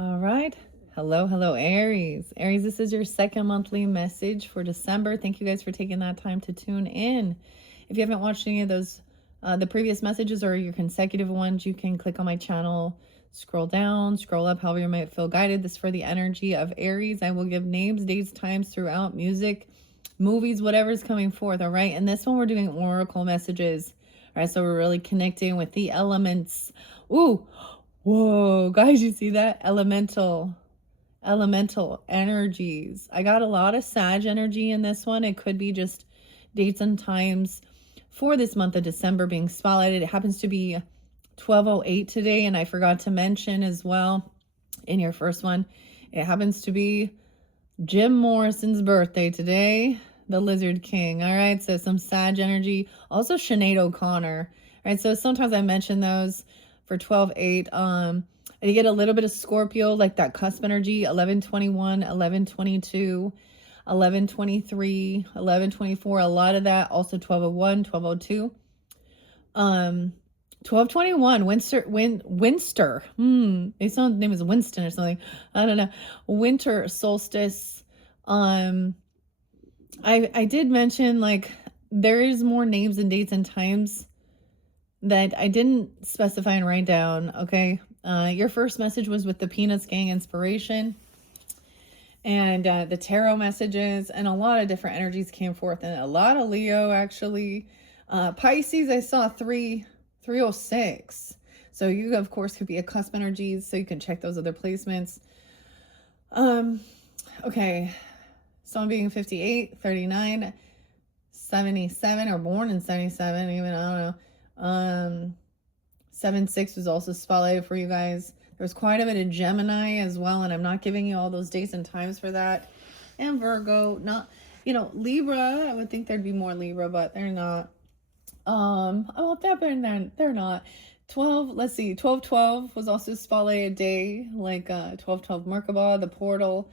All right. Hello, Aries. Aries, this is your second monthly message for December. Thank you guys for taking that time to tune in. If you haven't watched any of those, the previous messages or your consecutive ones, you can click on my channel, scroll down, scroll up, however you might feel guided. This is for the energy of Aries. I will give names, dates, times throughout, music, movies, whatever's coming forth. All right. And this one, we're doing oracle messages. All right. So we're really connecting with the elements. Ooh. Whoa, guys, you see that? Elemental energies. I got a lot of Sag energy in this one. It could be just dates and times for this month of December being spotlighted. It happens to be 12:08 today, and I forgot to mention as well in your first one, it happens to be Jim Morrison's birthday today, the Lizard King. All right, so some Sag energy. Also Sinead O'Connor. All right, so sometimes I mention those for 12:08. And you get a little bit of Scorpio, like that cusp energy, 11:21, 11:22, 11:23, 11:24. A lot of that. Also 12:01, 12:02. 12:21. Winster. His name is Winston or something. I don't know. Winter solstice. I did mention, like, there is more names and dates and times that I didn't specify and write down. Okay. Your first message was with the Peanuts Gang inspiration and the tarot messages, and a lot of different energies came forth, and a lot of Leo actually. Pisces, I saw 306. So you, of course, could be a cusp energies, so you can check those other placements. Okay. So I'm being 58, 39, 77, or born in 77, even, I don't know. 7-6 was also spotlighted for you guys. There was quite a bit of Gemini as well, and I'm not giving you all those dates and times for that. And Virgo, not, Libra. I would think there'd be more Libra, but they're not. Oh, they're not. 12, let's see, 12/12 was also spotlighted day, like 12/12 Merkaba, the portal,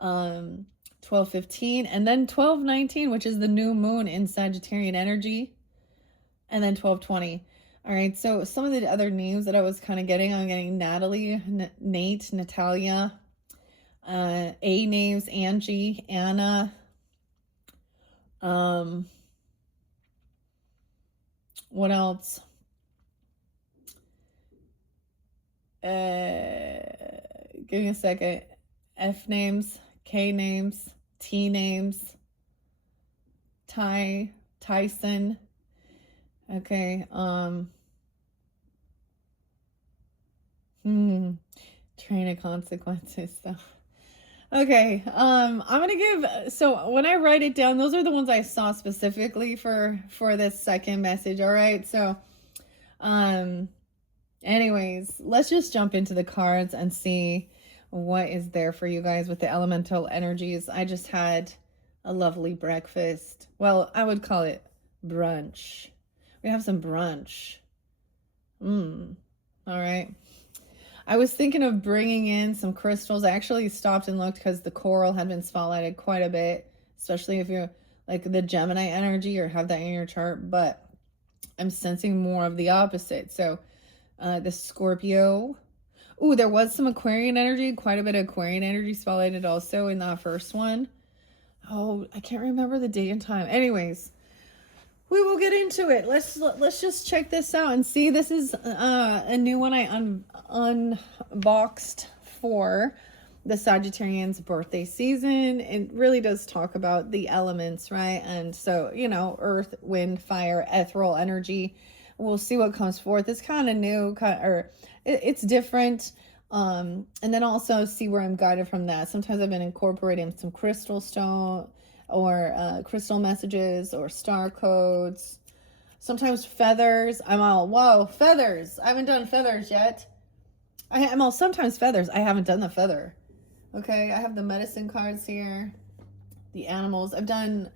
12/15, and then 12/19, which is the new moon in Sagittarian energy, and then 12/20. All right, so some of the other names that I was kind of getting, I'm getting Natalie, Nate, Natalia, A names, Angie, Anna, what else? Give me a second. F names, K names, T names, Tyson. Okay. Train of consequences stuff. Okay. I'm gonna give, so when I write it down, those are the ones I saw specifically for this second message. All right. So anyways, let's just jump into the cards and see what is there for you guys with the elemental energies. I just had a lovely breakfast. Well, I would call it brunch. We have some brunch. All right. I was thinking of bringing in some crystals. I actually stopped and looked because the coral had been spotlighted quite a bit, especially if you're like the Gemini energy or have that in your chart, but I'm sensing more of the opposite. So the Scorpio. Ooh, there was some Aquarian energy, quite a bit of Aquarian energy spotlighted also in that first one. Oh, I can't remember the date and time. Anyways, we will get into it. Let's just check this out and see. This is a new one I unboxed for the Sagittarians birthday season. It really does talk about the elements, right? And so, earth, wind, fire, ethereal energy. We'll see what comes forth. It's kind of new, it's different. And then also see where I'm guided from that. Sometimes I've been incorporating some crystal stone or crystal messages or star codes. Sometimes feathers. I'm all, whoa, feathers. I haven't done feathers yet. I'm all, sometimes feathers. I haven't done the feather. Okay, I have the medicine cards here. The animals. I've done,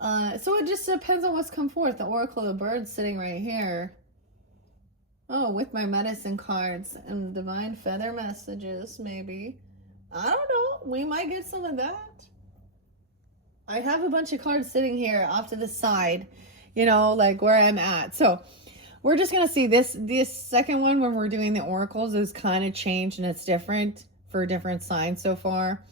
so it just depends on what's come forth. The Oracle of the Birds sitting right here. Oh, with my medicine cards and divine feather messages, maybe. I don't know. We might get some of that. I have a bunch of cards sitting here off to the side, like where I'm at. So we're just going to see this second one when we're doing the oracles is kind of changed and it's different for different signs so far.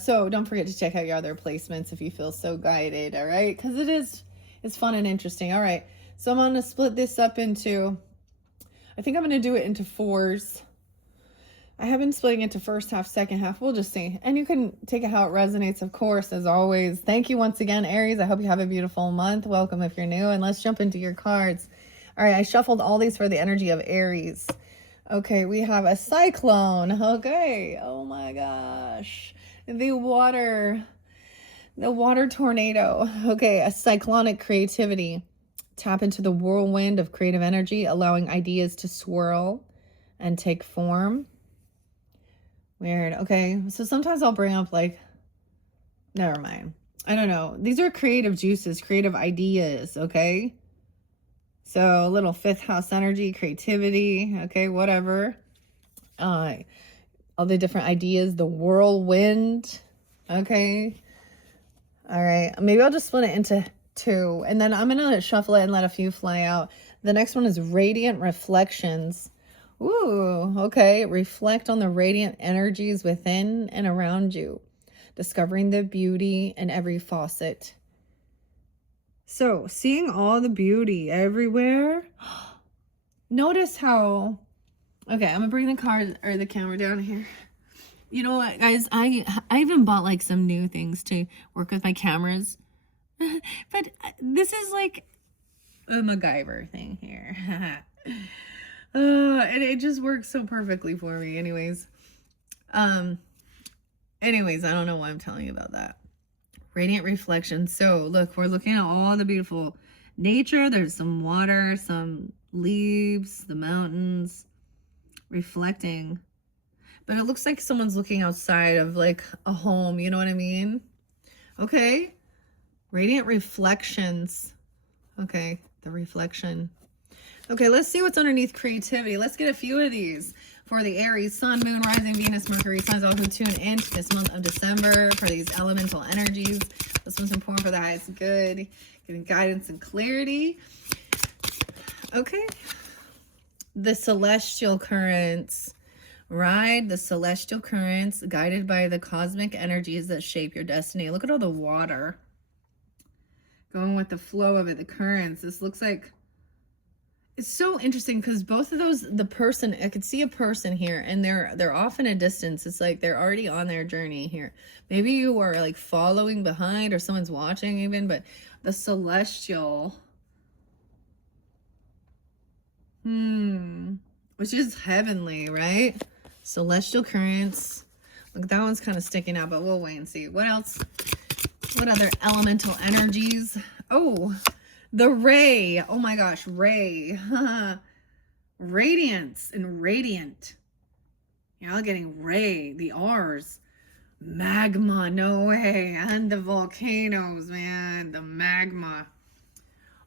So don't forget to check out your other placements if you feel so guided, all right? Because it's fun and interesting. All right, so I'm going to split this up into, I think I'm going to do it into 4s. I have been splitting into first half, second half. We'll just see. And you can take it how it resonates, of course, as always. Thank you once again, Aries. I hope you have a beautiful month. Welcome if you're new. And let's jump into your cards. All right, I shuffled all these for the energy of Aries. Okay, we have a cyclone. Okay, oh my gosh. The water tornado. Okay, a cyclonic creativity. Tap into the whirlwind of creative energy, allowing ideas to swirl and take form. Weird. Okay, so sometimes I'll bring up like, never mind. I don't know. These are creative juices, creative ideas, okay? So a little 5th house energy, creativity, okay, whatever. All the different ideas, the whirlwind, okay? All right, maybe I'll just split it into 2, and then I'm going to shuffle it and let a few fly out. The next one is radiant reflections. Ooh, okay. Reflect on the radiant energies within and around you, discovering the beauty in every facet. So, seeing all the beauty everywhere. Notice how, okay, I'm gonna bring the card or the camera down here. You know what, guys? I even bought like some new things to work with my cameras. But this is like a MacGyver thing here. And it just works so perfectly for me. Anyways, I don't know why I'm telling you about that. Radiant reflection. So look, we're looking at all the beautiful nature. There's some water, some leaves, the mountains reflecting. But it looks like someone's looking outside of like a home. You know what I mean? Okay. Radiant reflections. Okay. The reflection. Okay, let's see what's underneath creativity. Let's get a few of these for the Aries, Sun, Moon, Rising, Venus, Mercury signs, all who tune in this month of December for these elemental energies. This one's important for the highest good, getting guidance and clarity. Okay. The celestial currents. Ride the celestial currents, guided by the cosmic energies that shape your destiny. Look at all the water. Going with the flow of it, the currents. This looks like, it's so interesting because both of those, the person, I could see a person here and they're off in a distance. It's like they're already on their journey here. Maybe you are like following behind or someone's watching even, but the celestial, which is heavenly, right? Celestial currents. Look, that one's kind of sticking out, but we'll wait and see. What else? What other elemental energies? Oh, the ray. Oh my gosh, ray. Radiance and radiant. You're all getting ray, the R's. Magma, no way. And the volcanoes, man. The magma.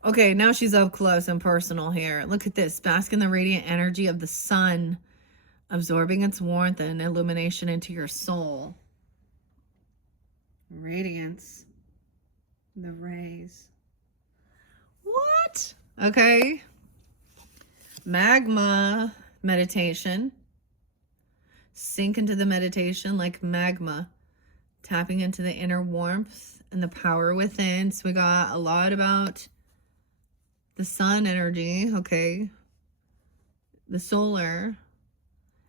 Okay, now she's up close and personal here. Look at this. Bask in the radiant energy of the sun, absorbing its warmth and illumination into your soul. Radiance. The rays. What? Okay. Magma meditation. Sink into the meditation like magma. Tapping into the inner warmth and the power within. So we got a lot about the sun energy. Okay. The solar.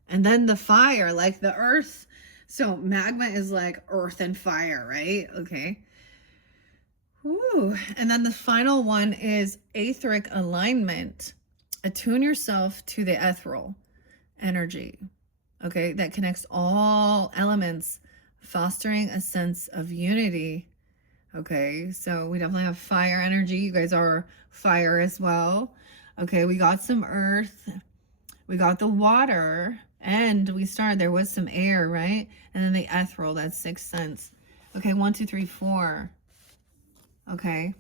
And then the fire, like the earth. So magma is like earth and fire, right? Okay. Ooh. And then the final one is etheric alignment. Attune yourself to the ethereal energy. Okay. That connects all elements, fostering a sense of unity. Okay. So we definitely have fire energy. You guys are fire as well. Okay. We got some earth. We got the water. And we started, there was some air, right? And then the ethereal, that's 6th sense. Okay, 1, 2, 3, 4. Okay.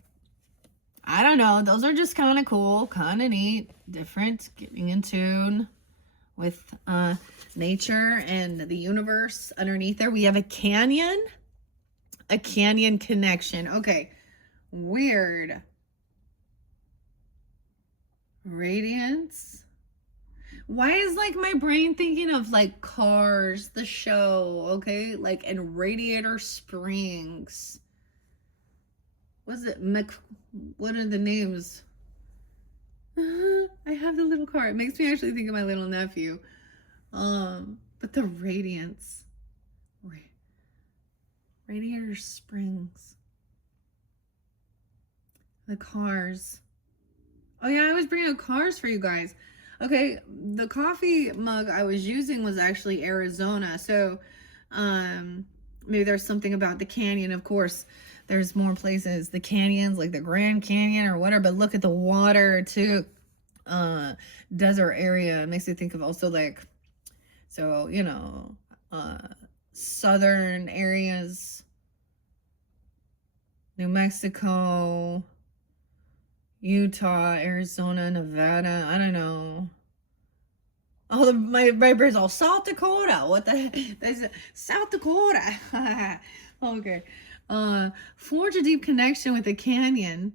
I don't know. Those are just kind of cool, kind of neat, different, getting in tune with nature and the universe. Underneath there, we have a canyon connection. Okay, weird. Radiance. Why is like my brain thinking of like Cars, the show, okay? Like in Radiator Springs. Was it what are the names? I have the little car. It makes me actually think of my little nephew. But the Radiance. Radiator Springs. The Cars. Oh yeah, I was bringing up Cars for you guys. Okay, the coffee mug I was using was actually Arizona. So, maybe there's something about the canyon. Of course, there's more places, the canyons, like the Grand Canyon or whatever. But look at the water too. Desert area. It makes me think of also like, so southern areas, New Mexico, Utah, Arizona, Nevada. I don't know. Oh, my brain's all South Dakota. What the heck? That's South Dakota. Okay. Forge a deep connection with the canyon,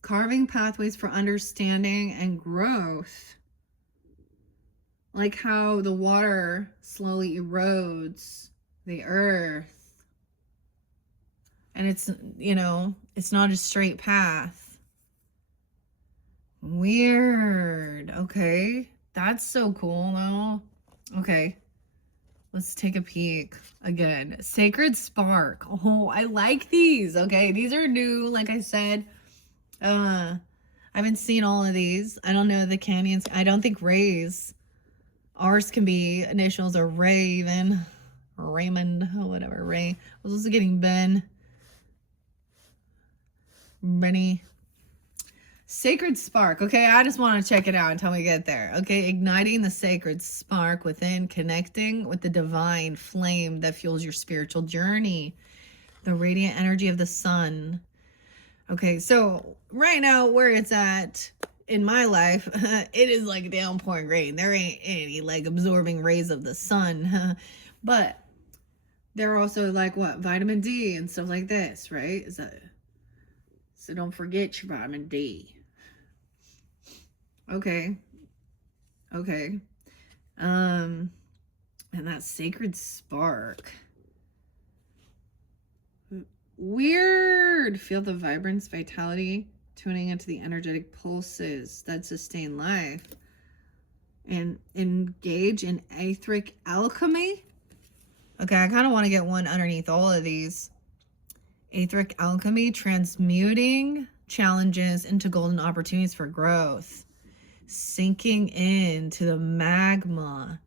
carving pathways for understanding and growth. Like how the water slowly erodes the earth. And it's, it's not a straight path. Weird. Okay. That's so cool though. Okay. Let's take a peek again. Sacred Spark. Oh, I like these. Okay. These are new. Like I said, I haven't seen all of these. I don't know the canyons. I don't think Ray's. Ours can be initials or Ray even. Or Raymond. Or whatever. Ray. I was also getting Ben. Benny. Sacred Spark. Okay, I just want to check it out until we get there. Okay, igniting the sacred spark within, connecting with the divine flame that fuels your spiritual journey. The radiant energy of the sun. Okay, so right now where it's at in my life, it is like downpouring rain. There ain't any like absorbing rays of the sun. But there are also like what? Vitamin D and stuff like this, right? So don't forget your vitamin D. Okay. And that sacred spark. Weird. Feel the vibrance, vitality, tuning into the energetic pulses that sustain life. And engage in etheric alchemy. Okay, I kind of want to get one underneath all of these. Etheric alchemy, transmuting challenges into golden opportunities for growth. Sinking into the magma,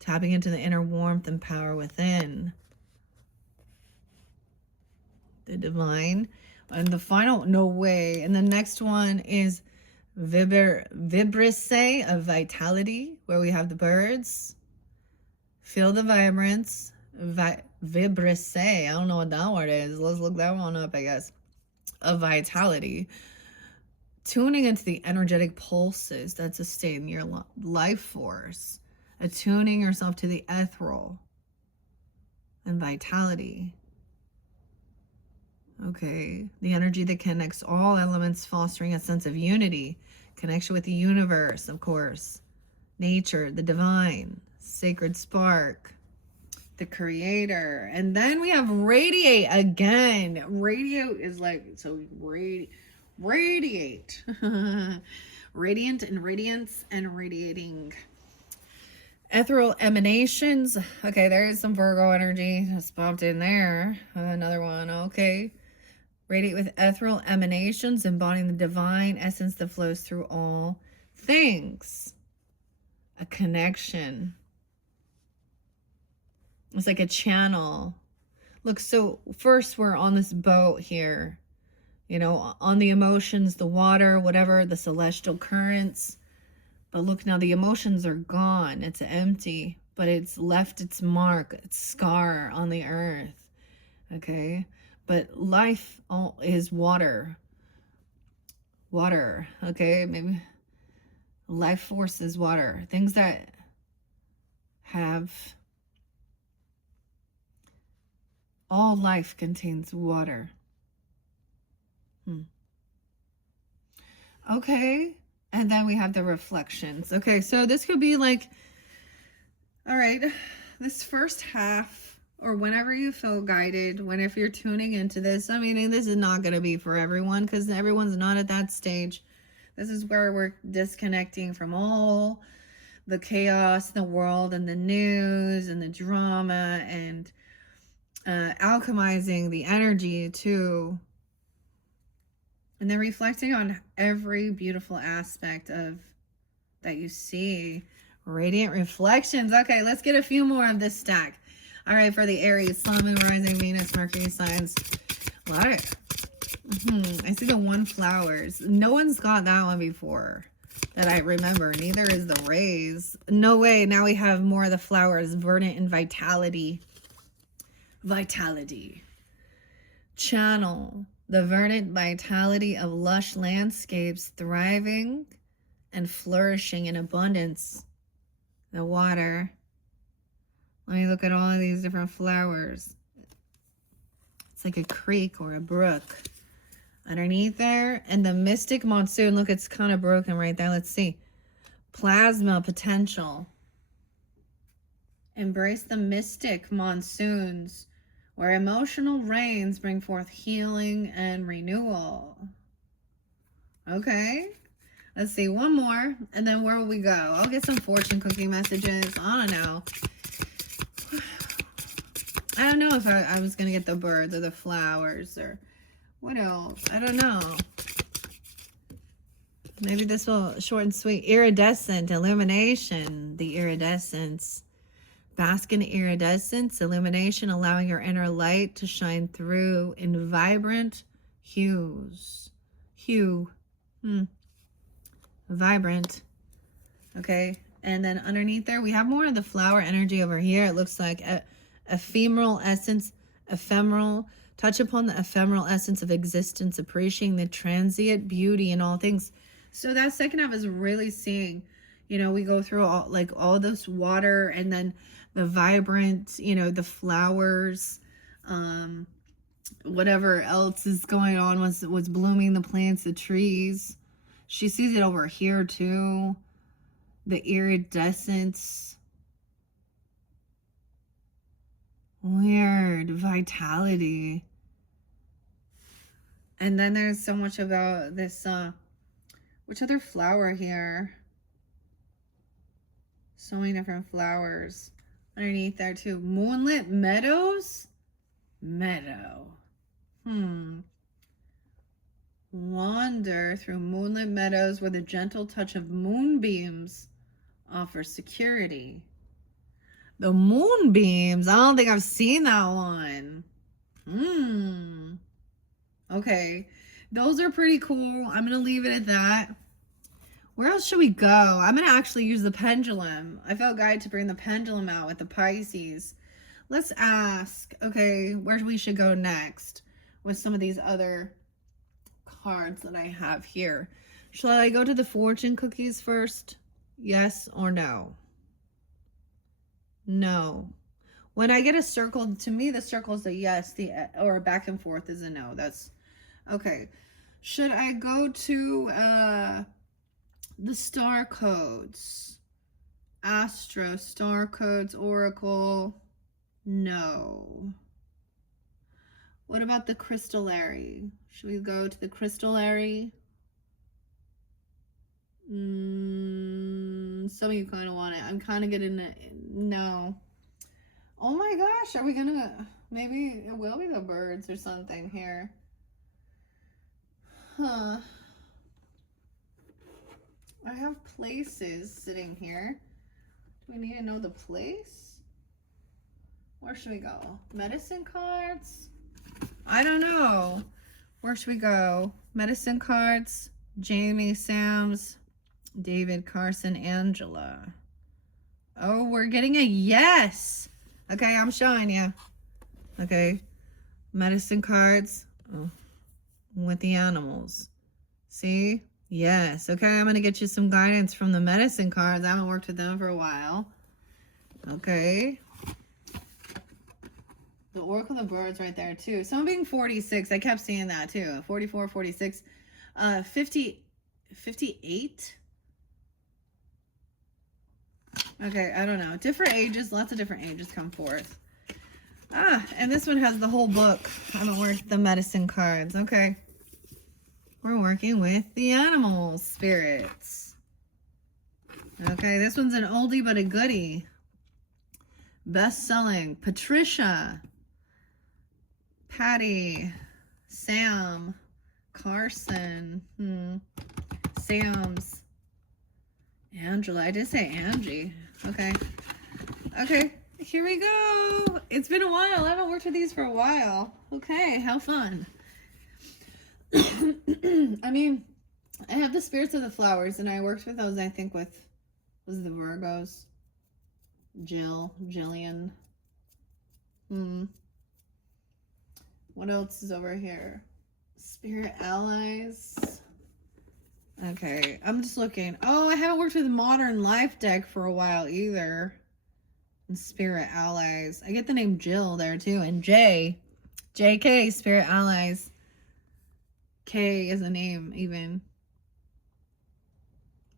tapping into the inner warmth and power within. The divine. And the final, no way. And the next one is Vibrise of vitality, where we have the birds. Feel the vibrance. Vibrise. I don't know what that word is. Let's look that one up, I guess. Of vitality. Tuning into the energetic pulses that sustain your life force. Attuning yourself to the ethereal and vitality. Okay. The energy that connects all elements, fostering a sense of unity. Connection with the universe, of course. Nature, the divine. Sacred spark. The creator. And then we have radiate again. Radio is like, so radiate. Radiant and radiance and radiating. Ethereal emanations. Okay, there is some Virgo energy just popped in there. Another one. Okay. Radiate with ethereal emanations, embodying the divine essence that flows through all things. A connection. It's like a channel. Look, so first we're on this boat here. On the emotions, the water, whatever, the celestial currents. But look, now the emotions are gone. It's empty, but it's left its mark, its scar on the earth. Okay? But life is water. Water, okay? Maybe life force is water. Things that have... All life contains water. Okay. And then we have the reflections. Okay, so this could be like, all right, this first half, or whenever you feel guided, if you're tuning into this, I mean, this is not going to be for everyone because everyone's not at that stage. This is where we're disconnecting from all the chaos in the world and the news and the drama, and alchemizing the energy too. And then reflecting on every beautiful aspect of that you see. Radiant reflections. Okay, let's get a few more of this stack. All right, for the Aries, Sun, Moon, Rising, Venus, Mercury signs. A lot of, I see the one flowers. No one's got that one before that I remember. Neither is the rays. No way. Now we have more of the flowers. Verdant and vitality. Vitality. Channel the verdant vitality of lush landscapes, thriving and flourishing in abundance. The water. Let me look at all of these different flowers. It's like a creek or a brook underneath there. And the mystic monsoon. Look, it's kind of broken right there. Let's see. Plasma potential. Embrace the mystic monsoons, where emotional rains bring forth healing and renewal. Okay. Let's see, one more, and then where will we go? I'll get some fortune cookie messages. I don't know. I don't know if I was going to get the birds or the flowers or what else. I don't know. Maybe this will, short and sweet. Iridescent, illumination, the iridescence. Bask in iridescence, illumination, allowing your inner light to shine through in vibrant hues. Vibrant. Okay. And then underneath there, we have more of the flower energy over here. It looks like ephemeral essence, ephemeral. Touch upon the ephemeral essence of existence, appreciating the transient beauty in all things. So that second half is really seeing, you know, we go through all this water, and then the vibrant, you know, the flowers, whatever else is going on was blooming, the plants, the trees. She sees it over here too. The iridescence. Weird. Vitality. And then there's so much about this, which other flower here? So many different flowers underneath there too. Moonlit meadows? Meadow. Wander through moonlit meadows where the gentle touch of moonbeams offers security. The moonbeams. I don't think I've seen that one. Okay. Those are pretty cool. I'm going to leave it at that. Where else should we go? I'm going to actually use the pendulum. I felt guided to bring the pendulum out with the Pisces. Let's ask, okay, where we should go next with some of these other cards that I have here. Shall I go to the fortune cookies first? Yes or no? No. When I get a circle, to me the circle is a yes, or back and forth is a no. That's okay. Should I go to the star codes? Astro, star codes, oracle? No. What about the crystallary? Should we go to the crystallary? Some of you kind of want it. I'm kind of getting it. No. Oh my gosh, are we gonna, maybe it will be the birds or something here. Huh. I have places sitting here. Do we need to know the place? Where should we go? Medicine cards? I don't know. Where should we go? Medicine cards. Jamie, Sam's, David, Carson, Angela. Oh, we're getting a yes. Okay, I'm showing you. Okay. Medicine cards. Oh, with the animals. See? Yes. Okay, I'm going to get you some guidance from the medicine cards. I haven't worked with them for a while. Okay. The Oracle of the Birds right there too. Someone being 46. I kept seeing that too. 44, 46. 50. 58? Okay, I don't know. Different ages, lots of different ages come forth. And this one has the whole book. I haven't worked the medicine cards. Okay. We're working with the animal spirits. Okay, this one's an oldie but a goodie. Best-selling. Patricia. Patty. Sam. Carson. Sam's. Angela. I did say Angie. Okay. Okay. Here we go. It's been a while. I haven't worked with these for a while. Okay. How fun. I mean, I have the spirits of the flowers, and I worked with those, I think, with, was the Virgos. Jillian. What else is over here? Spirit allies. Okay, I'm just looking. Oh, I haven't worked with the Modern Life deck for a while either. And Spirit allies. I get the name Jill there too. And JK, Spirit allies. K is a name even.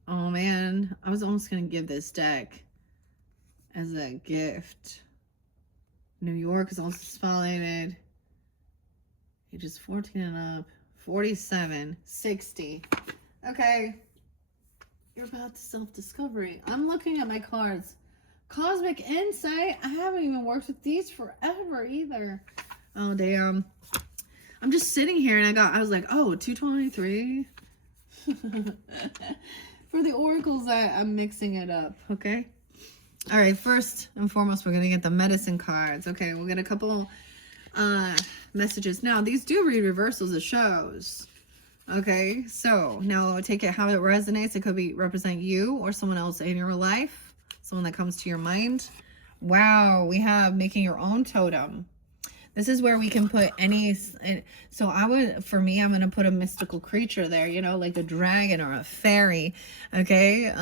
Oh man, I was almost going to give this deck as a gift. New York is also spotlighted. Ages 14 and up. 47. 60. Okay. You're about to self-discovery. I'm looking at my cards. Cosmic Insight. I haven't even worked with these forever either. Oh, damn. I'm just sitting here and I was like, oh, 223. For the oracles, I'm mixing it up, okay? All right, first and foremost, we're going to get the medicine cards. Okay, we'll get a couple messages. Now, these do read reversals of shows. Okay, so now take it how it resonates. It could be represent you or someone else in your life, someone that comes to your mind. Wow, we have making your own totem. This is where we can put any, so for me, I'm going to put a mystical creature there, you know, like a dragon or a fairy, okay?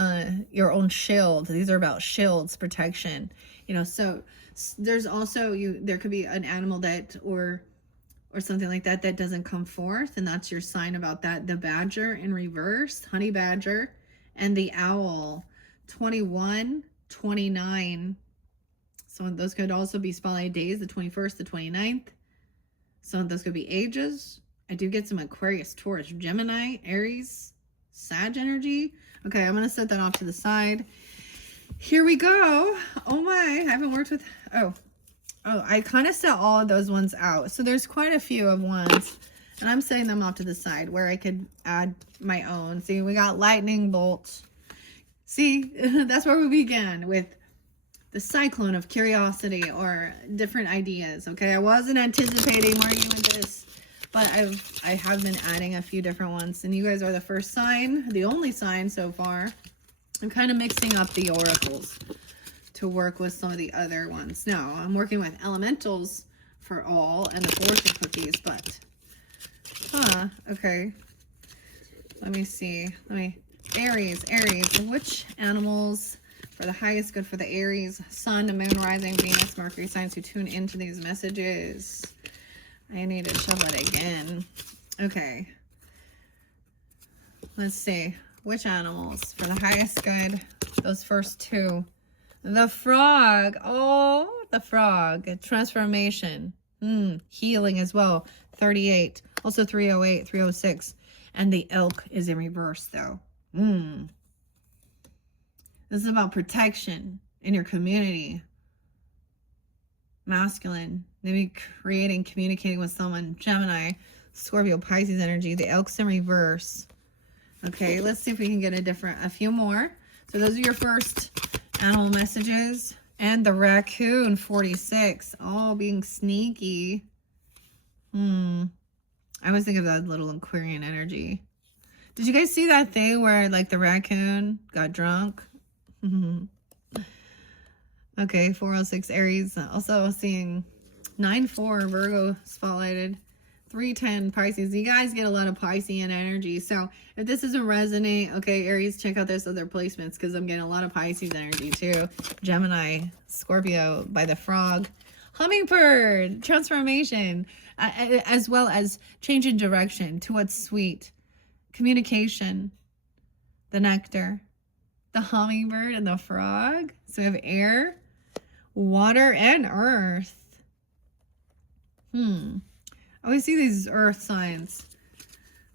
Your own shield. These are about shields, protection, you know, so there's also, there could be an animal that, or something like that, that doesn't come forth, and that's your sign about that. The badger in reverse, honey badger, and the owl, 21, 29. So those could also be spotlight days, the 21st, the 29th. Some of those could be ages. I do get some Aquarius, Taurus, Gemini, Aries, Sag energy. Okay, I'm going to set that off to the side. Here we go. Oh my, I haven't worked with, oh, I kind of set all of those ones out. So there's quite a few of ones. And I'm setting them off to the side where I could add my own. See, we got lightning bolt. See, that's where we began with the cyclone of curiosity or different ideas. Okay, I wasn't anticipating working with this, but I have been adding a few different ones, and you guys are the first sign, the only sign so far. I'm kind of mixing up the oracles to work with some of the other ones. Now I'm working with elementals for all and the fortune cookies, but okay, let me see. Aries, which animals for the highest good for the Aries, Sun, Moon, Rising, Venus, Mercury signs who tune into these messages? I need to show it again. Okay. Let's see. Which animals for the highest good? Those first two. The frog. Oh, the frog. Transformation. Healing as well. 38. Also 308, 306. And the elk is in reverse though. This is about protection in your community. Masculine. Maybe creating, communicating with someone. Gemini, Scorpio, Pisces energy. The elk's in reverse. Okay, let's see if we can get a few more. So those are your first animal messages. And the raccoon, 46. Oh, being sneaky. I always think of that little Aquarian energy. Did you guys see that thing where like the raccoon got drunk? Okay, 406 Aries. Also seeing 9-4 Virgo spotlighted. 310 Pisces. You guys get a lot of Piscean energy. So if this doesn't resonate, okay, Aries, check out those other placements because I'm getting a lot of Pisces energy too. Gemini, Scorpio by the frog. Hummingbird, transformation, as well as change in direction to what's sweet. Communication. the nectar, the hummingbird, and the frog. So we have air, water, and earth. I always see these earth signs.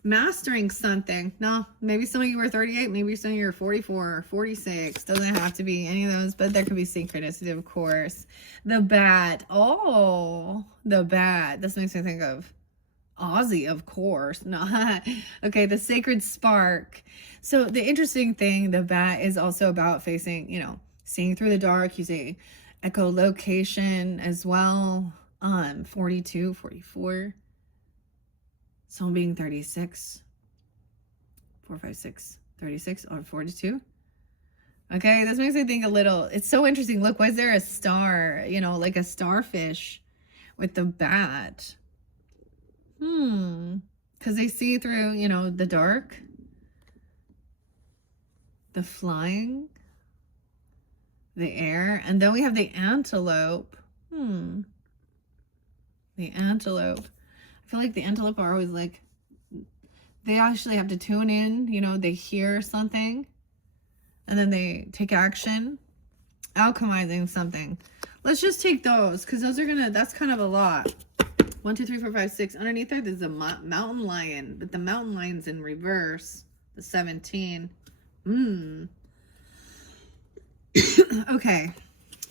Mastering something. No, maybe some of you are 38, maybe some of you are 44 or 46. Doesn't have to be any of those, but there could be synchronicity, of course. The bat. Oh, the bat. This makes me think of Ozzy, of course. No. Okay, the sacred spark. So the interesting thing, the bat is also about facing, you know, seeing through the dark, using echolocation as well. 42, 44. Someone being 36. 4, 5, 6, 36 or 42. Okay, this makes me think a little. It's so interesting. Look, why is there a star? You know, like a starfish with the bat. Because they see through, you know, the dark. The flying. The air. And then we have the antelope. The antelope. I feel like the antelope are always like, they actually have to tune in, you know, they hear something and then they take action, alchemizing something. Let's just take those because those are gonna, that's kind of a lot. 1, 2, 3, 4, 5, 6. Underneath there, there's a mountain lion, but the mountain lion's in reverse. The 17. Okay,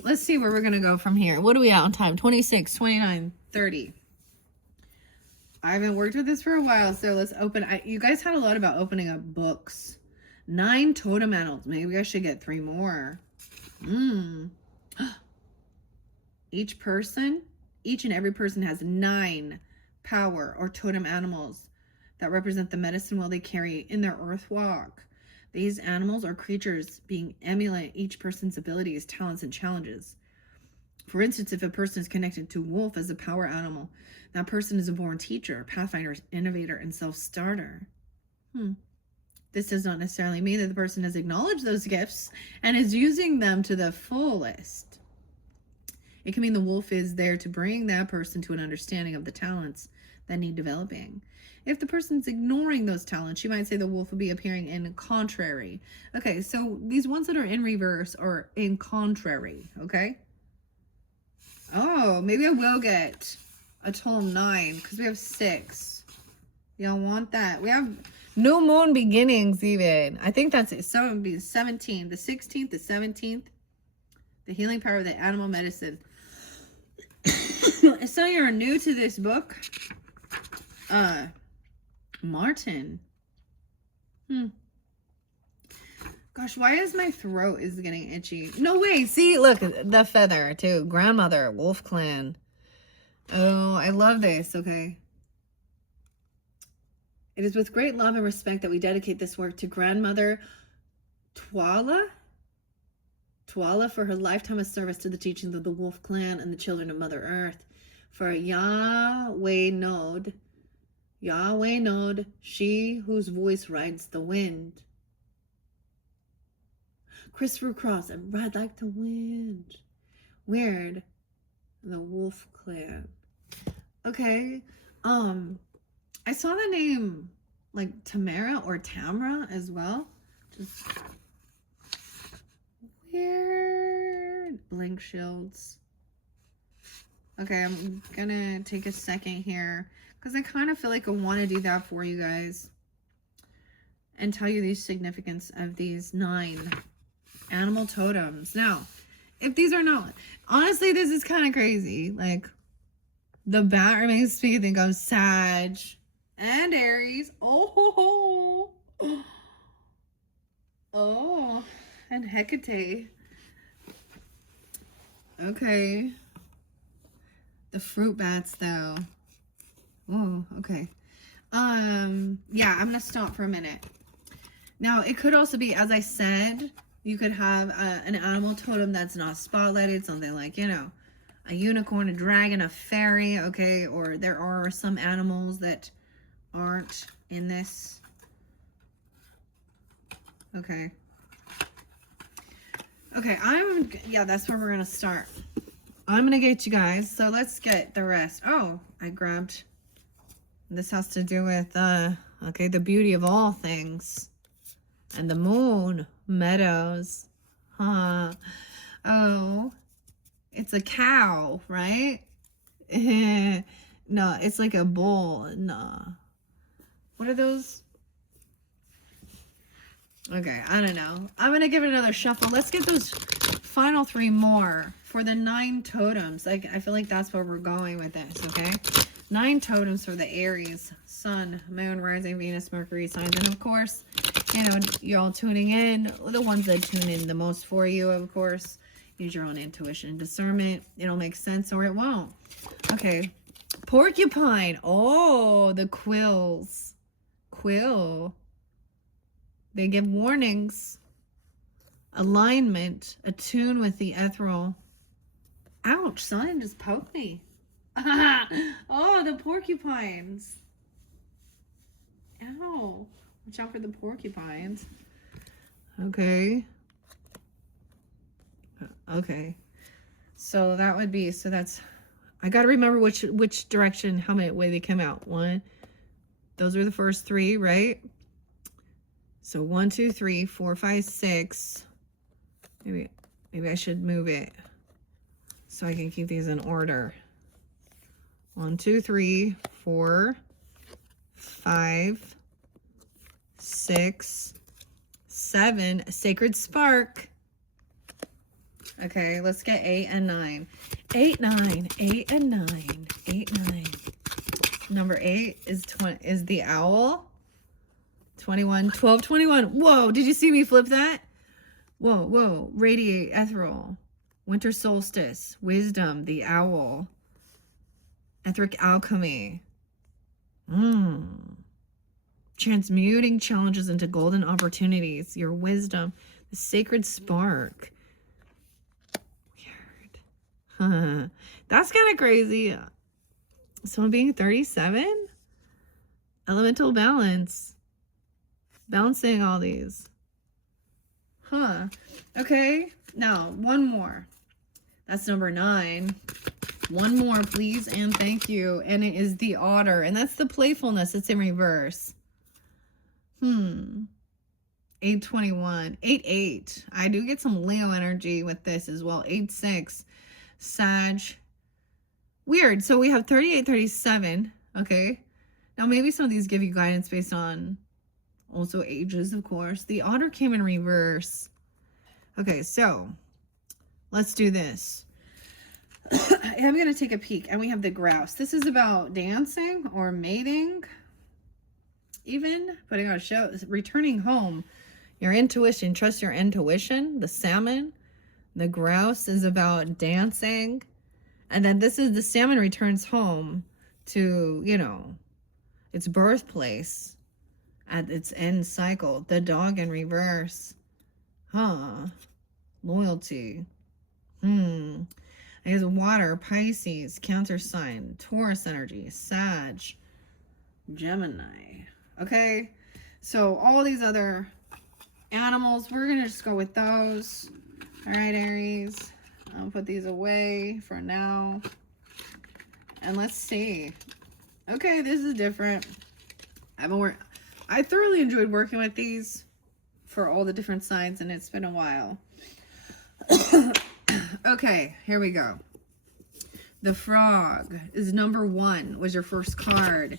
let's see where we're gonna go from here. What are we at on time? 26, 29, 30. I haven't worked with this for a while, so let's open. You guys had a lot about opening up books. 9 totem animals. Maybe I should get 3 more. Each and every person has 9 power or totem animals that represent the medicine wheel they carry in their earth walk. These animals are creatures being emulate each person's abilities, talents, and challenges. For instance, if a person is connected to wolf as a power animal, that person is a born teacher, pathfinder, innovator, and self-starter. This does not necessarily mean that the person has acknowledged those gifts and is using them to the fullest. It can mean the wolf is there to bring that person to an understanding of the talents that need developing. If the person's ignoring those talents, you might say the wolf will be appearing in contrary. Okay, so these ones that are in reverse are in contrary, okay? Oh, maybe I will get a total 9 because we have 6. Y'all want that? We have new moon beginnings even. I think that's it. So it would be the 17th, the 16th, the 17th. The healing power of the animal medicine. So you're new to this book. Martin. Gosh, why is my throat is getting itchy? No way. See, look, the feather too. Grandmother, Wolf Clan. Oh, I love this. Okay. It is with great love and respect that we dedicate this work to Grandmother Twala for her lifetime of service to the teachings of the Wolf Clan and the children of Mother Earth. For Yahweh Nod, she whose voice rides the wind. Christopher Cross and ride like the wind. Weird. The Wolf Clan. Okay. I saw the name like Tamara or Tamra as well. Just weird. Blink shields. Okay, I'm gonna take a second here because I kind of feel like I want to do that for you guys and tell you the significance of these 9 animal totems. Now, if these are not, honestly, this is kind of crazy. Like, the bat makes me think of Sag and Aries. Oh, and Hecate. Okay. The fruit bats, though. Oh, okay. Yeah, I'm gonna stop for a minute. Now, it could also be, as I said, you could have an animal totem that's not spotlighted, something like, you know, a unicorn, a dragon, a fairy, okay? Or there are some animals that aren't in this. Okay. Okay, yeah, that's where we're going to start. I'm going to get you guys, so let's get the rest. Oh, I grabbed, this has to do with, okay, the beauty of all things. And the moon, meadows. Huh. Oh, it's a cow, right? No, it's like a bull. No. What are those? Okay, I don't know. I'm going to give it another shuffle. Let's get those final 3 more for the 9 totems. I feel like that's where we're going with this, okay? 9 totems for the Aries, Sun, Moon, Rising, Venus, Mercury signs. And of course, you know, you're all tuning in. The ones that tune in the most for you, of course. Use your own intuition and discernment. It'll make sense or it won't. Okay. Porcupine. Oh, the quills. Quill. They give warnings. Alignment. Attune with the ethereal. Ouch, son, just poked me. Oh, the porcupines. Ow. Watch out for the porcupines. Okay. Okay. So that would be, so that's, I got to remember which direction, how many way they came out. 1, those are the first 3, right? So 1, 2, 3, 4, 5, 6. Maybe I should move it so I can keep these in order. 1, 2, 3, 4, 5, 6, 7. Sacred spark. Okay, let's get 8 and 9. 8, 9, 8 and 9, 8, 9. Number 8 is the owl. 21, 12, 21. Whoa, did you see me flip that? Whoa, whoa. Radiate, ethereal. Winter solstice, wisdom, the owl. Etheric alchemy. Transmuting challenges into golden opportunities. Your wisdom. The sacred spark. Weird. That's kind of crazy. Someone being 37? Elemental balance. Balancing all these. Huh. Okay. Now, one more. That's number 9. One more, please, and thank you. And it is the otter. And that's the playfulness. It's in reverse. 821. 8-8. I do get some Leo energy with this as well. 8-6. Sag. Weird. So we have 38, 37. Okay. Now, maybe some of these give you guidance based on also ages, of course. The otter came in reverse. Okay, so let's do this. I'm going to take a peek, and we have the grouse. This is about dancing or mating, even putting on a show, returning home, your intuition, trust your intuition. The salmon, the grouse is about dancing. And then this is the salmon returns home to, you know, its birthplace at its end cycle. The dog in reverse. Huh. Loyalty. I guess water, Pisces, Cancer sign, Taurus energy, Sag, Gemini. Okay, so all these other animals, we're gonna just go with those. All right, Aries, I'll put these away for now. And let's see. Okay, this is different. I thoroughly enjoyed working with these for all the different signs, and it's been a while. Okay, here we go. The frog is number 1, was your first card.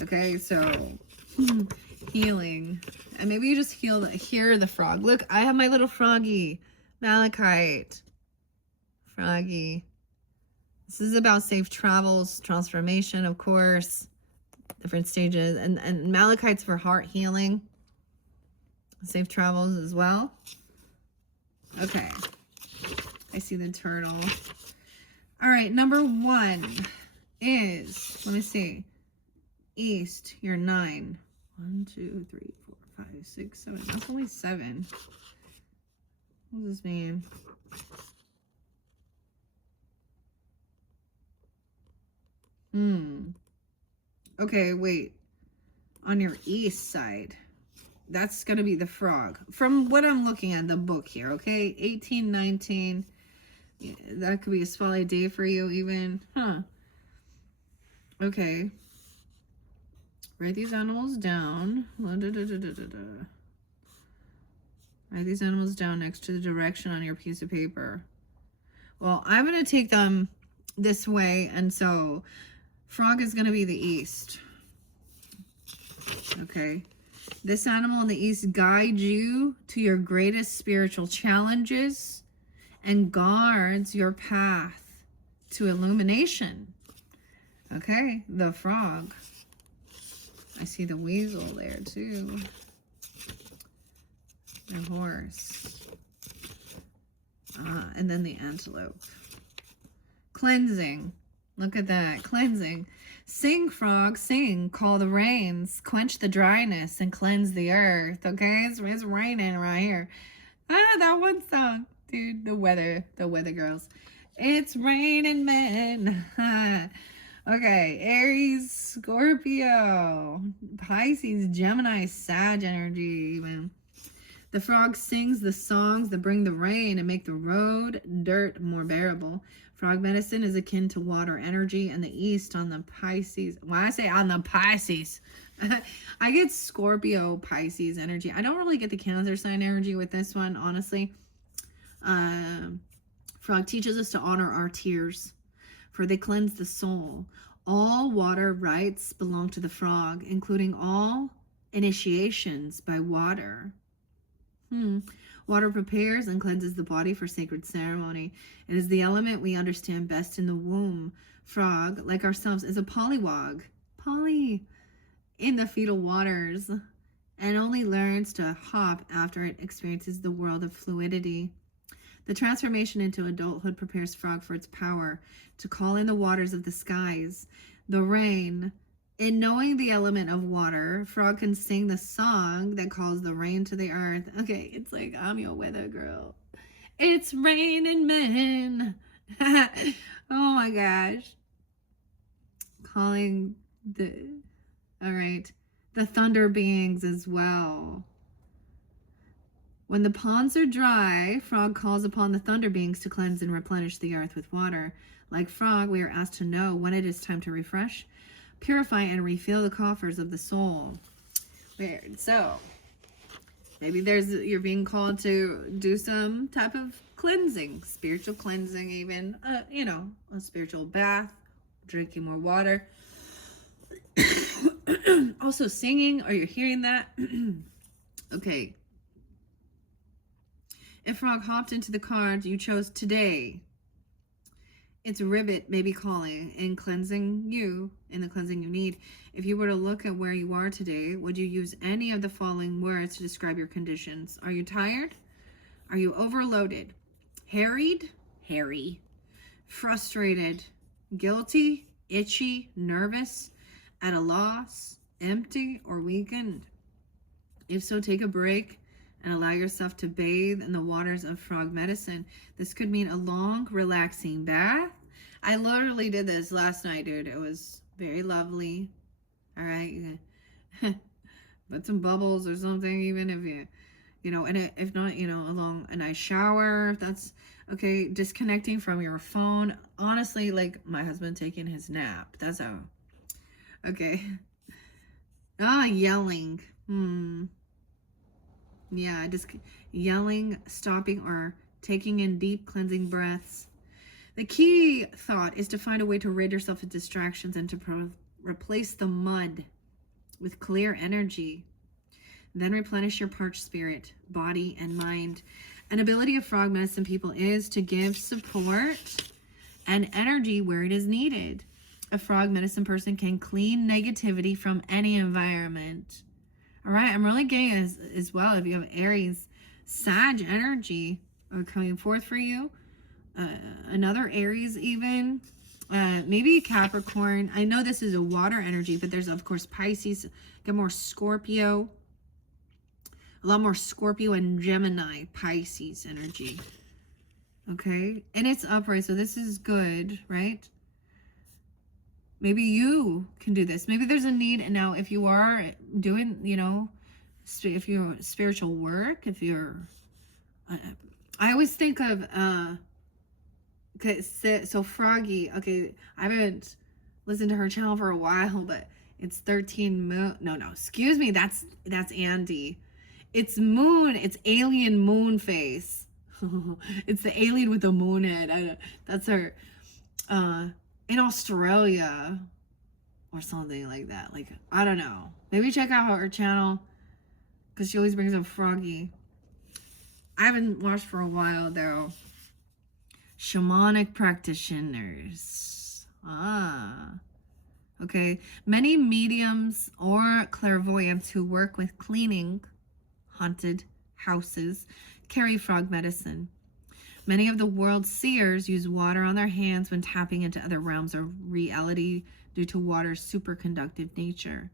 Okay, so healing. And maybe you just hear the frog. Look, I have my little froggy, Malachite. Froggy. This is about safe travels, transformation, of course. Different stages. And Malachite's for heart healing. Safe travels as well. Okay. I see the turtle. All right, number 1 is, let me see, East, you're 9. 1, 2, 3, 4, 5, 6, 7. That's only 7. What does this mean? Okay, wait. On your east side, that's going to be the frog. From what I'm looking at, the book here, okay? 18, 19. That could be a spotlight day for you even. Huh. Okay. Write these animals down. Write these animals down next to the direction on your piece of paper. Well, I'm going to take them this way, and so frog is going to be the east. Okay. This animal in the east guides you to your greatest spiritual challenges and guards your path to illumination. Okay, the frog. I see the weasel there too. The horse. And then the antelope. Cleansing. Look at that. Cleansing. Sing, frog, sing. Call the rains. Quench the dryness and cleanse the earth. Okay? It's raining right here. That one song. Dude, the weather girls. It's raining men. Okay, Aries, Scorpio, Pisces, Gemini, Sag energy even. The frog sings the songs that bring the rain and make the road dirt more bearable. Frog medicine is akin to water energy in the east on the Pisces. When I say on the Pisces, I get Scorpio, Pisces energy. I don't really get the Cancer sign energy with this one, honestly. Frog teaches us to honor our tears, for they cleanse the soul. All water rites belong to the frog, including all initiations by water. Water prepares and cleanses the body for sacred ceremony. It is the element we understand best in the womb. Frog, like ourselves, is a polywog, in the fetal waters, and only learns to hop after it experiences the world of fluidity. The transformation into adulthood prepares frog for its power to call in the waters of the skies, the rain. In knowing the element of water, frog can sing the song that calls the rain to the earth. Okay, it's like, I'm your weather girl. It's raining men. Oh my gosh. Calling all right, the thunder beings as well. When the ponds are dry, frog calls upon the thunder beings to cleanse and replenish the earth with water. Like frog, we are asked to know when it is time to refresh, purify, and refill the coffers of the soul. Weird. So, maybe you're being called to do some type of cleansing, spiritual cleansing even, a spiritual bath, drinking more water. Also singing, are you hearing that? Okay. If frog hopped into the card you chose today, its ribbit may be calling in the cleansing you need. If you were to look at where you are today, would you use any of the following words to describe your conditions? Are you tired? Are you overloaded? Harried? Hairy. Frustrated? Guilty? Itchy? Nervous? At a loss? Empty? Or weakened? If so, take a break and allow yourself to bathe in the waters of frog medicine. This could mean a long, relaxing bath. I literally did this last night, dude. It was very lovely. All right. Put some bubbles or something, even if and if not, a nice shower. If that's okay. Disconnecting from your phone. Honestly, like my husband taking his nap. That's how. Okay. Yelling. Yeah, just yelling, stopping, or taking in deep cleansing breaths. The key thought is to find a way to rid yourself of distractions and to replace the mud with clear energy. Then replenish your parched spirit, body, and mind. An ability of frog medicine people is to give support and energy where it is needed. A frog medicine person can clean negativity from any environment. All right, I'm really getting as well, if you have Aries, Sag energy coming forth for you. Another Aries even. Maybe Capricorn. I know this is a water energy, but there's, of course, Pisces. Get more Scorpio. A lot more Scorpio and Gemini, Pisces energy. Okay, and it's upright, so this is good, right? Maybe you can do this. Maybe there's a need. And now if you are doing, if you're spiritual work, if you're, I always think of, okay, so Froggy, okay, I haven't listened to her channel for a while, but it's 13 moon. No, excuse me. That's Andy. It's moon. It's alien moon face. It's the alien with the moon head. That's her. In Australia or something like that. Like, I don't know. Maybe check out her channel because she always brings up Froggy. I haven't watched for a while though. Shamanic practitioners. Okay. Many mediums or clairvoyants who work with cleaning haunted houses carry frog medicine. Many of the world's seers use water on their hands when tapping into other realms of reality due to water's superconductive nature.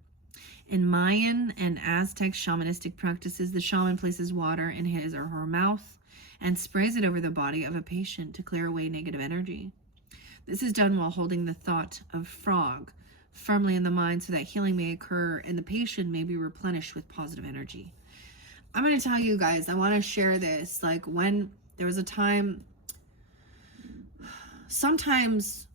In Mayan and Aztec shamanistic practices, the shaman places water in his or her mouth and sprays it over the body of a patient to clear away negative energy. This is done while holding the thought of frog firmly in the mind so that healing may occur and the patient may be replenished with positive energy. I'm going to tell you guys, I want to share this. Like, when there was a time, sometimes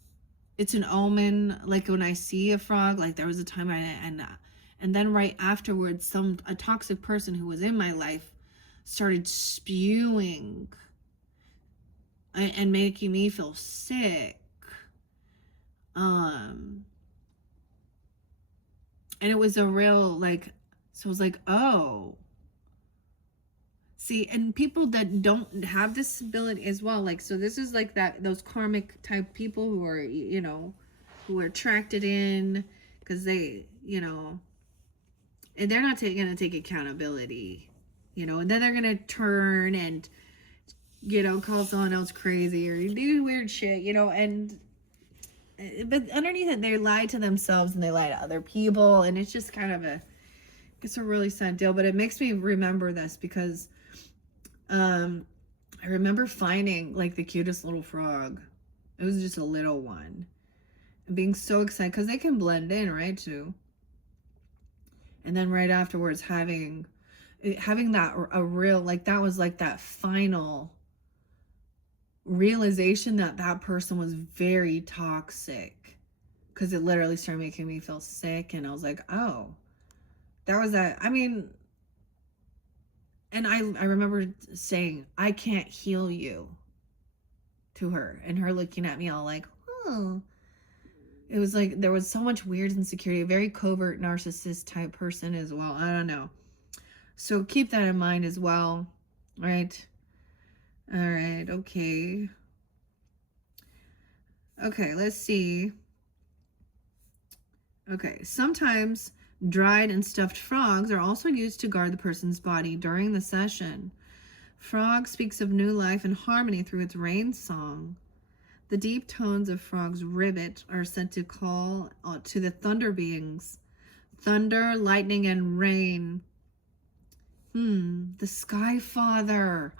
it's an omen, like when I see a frog, like there was a time and then right afterwards, a toxic person who was in my life started spewing and making me feel sick. And it was a real, like, so I was like, oh. See, and people that don't have this ability as well, like, so this is like that, those karmic type people who are, you know, who are attracted in because they, you know, and they're not going to take accountability, you know, and then they're going to turn and, you know, call someone else crazy or do weird shit, you know, and, but underneath it, they lie to themselves and they lie to other people. And it's just kind of it's a really sad deal, but it makes me remember this because, I remember finding like the cutest little frog. It was just a little one. And being so excited because they can blend in, right, too. And then right afterwards having that a real, like, that was like that final realization that that person was very toxic because it literally started making me feel sick. And I was like, oh, that was that. I mean, and I remember saying, I can't heal you to her. And her looking at me all like, oh. It was like, there was so much weird insecurity, a very covert narcissist type person as well. I don't know. So keep that in mind as well. Right? All right. Okay. Okay. Let's see. Okay. Sometimes dried and stuffed frogs are also used to guard the person's body during the session. Frog speaks of new life and harmony through its rain song. The deep tones of frog's ribbit are said to call to the thunder beings. Thunder, lightning, and rain. The Sky Father.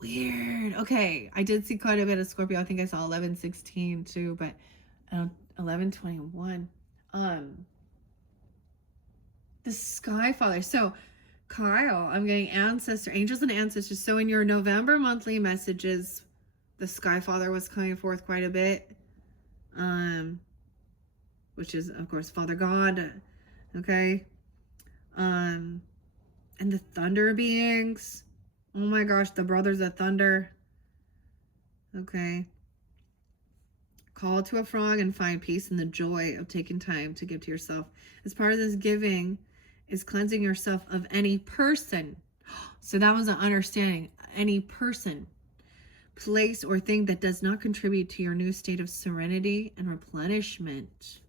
Weird. Okay, I did see quite a bit of Scorpio. I think I saw 1116 too, but 1121. The Sky Father. So, Kyle, I'm getting ancestor, angels and ancestors. So in your November monthly messages, the Sky Father was coming forth quite a bit. Which is, of course, Father God. Okay. And the thunder beings. Oh my gosh, the brothers of thunder. Okay. Call to a frog and find peace in the joy of taking time to give to yourself. As part of this giving is cleansing yourself of any person. So that was an understanding. Any person, place, or thing that does not contribute to your new state of serenity and replenishment.